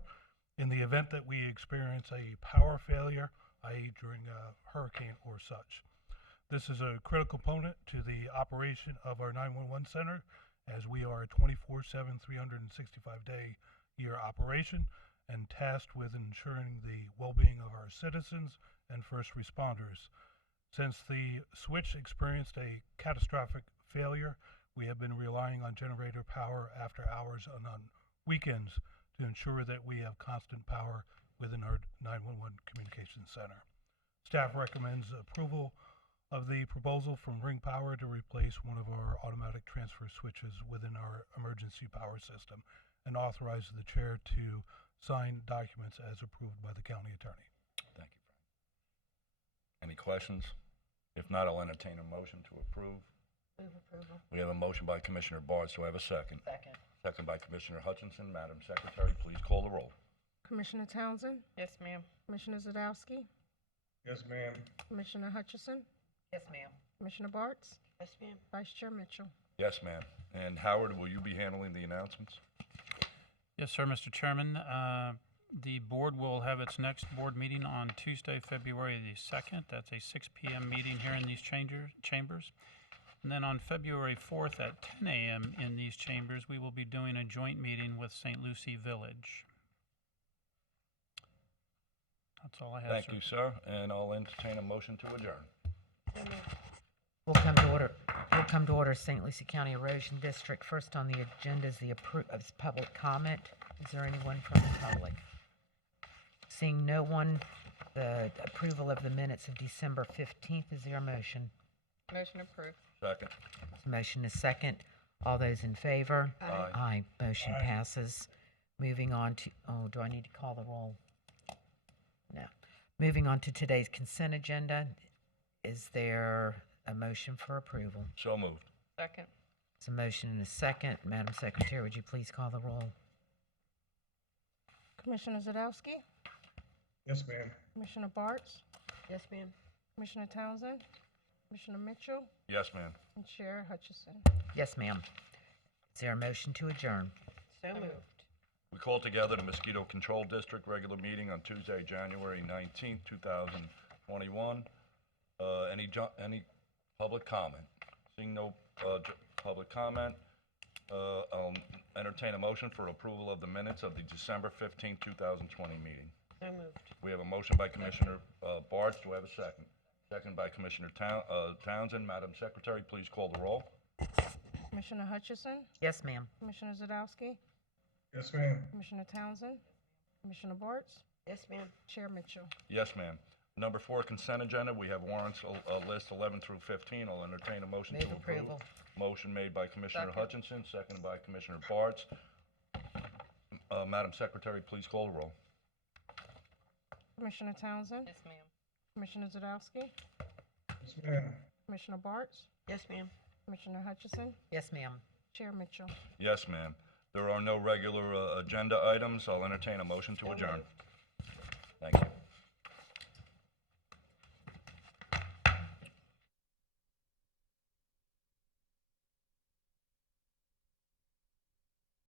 in the event that we experience a power failure, i.e. during a hurricane or such. This is a critical component to the operation of our 911 center, as we are a 24/7, 365-day-year operation and tasked with ensuring the well-being of our citizens and first responders. Since the switch experienced a catastrophic failure, we have been relying on generator power after hours and on weekends to ensure that we have constant power within our 911 communications center. Staff recommends approval of the proposal from Ring Power to replace one of our automatic transfer switches within our emergency power system and authorize the chair to sign documents as approved by the county attorney. Thank you, Frank. Any questions? If not, I'll entertain a motion to approve. Move approval. We have a motion by Commissioner Bartz. Do I have a second? Second. Second by Commissioner Hutchinson. Madam Secretary, please call the roll. Commissioner Townsend, Yes, ma'am. Commissioner Zadowski, Yes, ma'am. Commissioner Hutchison, Yes, ma'am. Commissioner Bartz, Yes, ma'am. Vice Chair Mitchell. Yes, ma'am. And Howard, will you be handling the announcements? Yes, sir, Mr. Chairman. The board will have its next board meeting on Tuesday, February the 2nd. That's a 6 p.m. meeting here in these chambers. And then on February 4th at 10 a.m. in these chambers, we will be doing a joint meeting with St. Lucie Village. That's all I have, Thank sir. you, sir, and I'll entertain a motion to adjourn. We'll come to order St. Lucie County Erosion District. First on the agenda is the public comment. Is there anyone from the public? Seeing no one, the approval of the minutes of December 15th, is there a motion? Motion approved. Second. Motion is second. All those in favor? Aye. Aye. Motion passes. Moving on to, do I need to call the roll? No. Moving on to today's consent agenda. Is there a motion for approval? So moved. Second. It's a motion and a second. Madam Secretary, would you please call the roll? Commissioner Zadowski, Yes, ma'am. Commissioner Bartz, Yes, ma'am. Commissioner Townsend, Commissioner Mitchell, Yes, ma'am. and Chair Hutchison. Yes, ma'am. Is there a motion to adjourn? So moved. We call together the Mosquito Control District regular meeting on Tuesday, January 19th, 2021. Any public comment? Seeing no public comment, I'll entertain a motion for approval of the minutes of the December 15th, 2020 meeting. So moved. We have a motion by Commissioner Bartz. Do I have a second? Second by Commissioner Townsend. Madam Secretary, please call the roll. Commissioner Hutchison, Yes, ma'am. Commissioner Zadowski, Yes, ma'am. Commissioner Townsend, Commissioner Bartz, Yes, ma'am. Chair Mitchell. Yes, ma'am. Number 4, consent agenda. We have warrants list 11 through 15. I'll entertain a motion to Move approve. approval. Motion made by Commissioner Second. Hutchinson, seconded by Commissioner Bartz. Madam Secretary, please call the roll. Commissioner Townsend, Yes, ma'am. Commissioner Zadowski, Yes, ma'am. Commissioner Bartz, Yes, ma'am. Commissioner Hutchison, Yes, ma'am. Chair Mitchell. Yes, ma'am. There are no regular agenda items. I'll entertain a motion to adjourn. Thank you.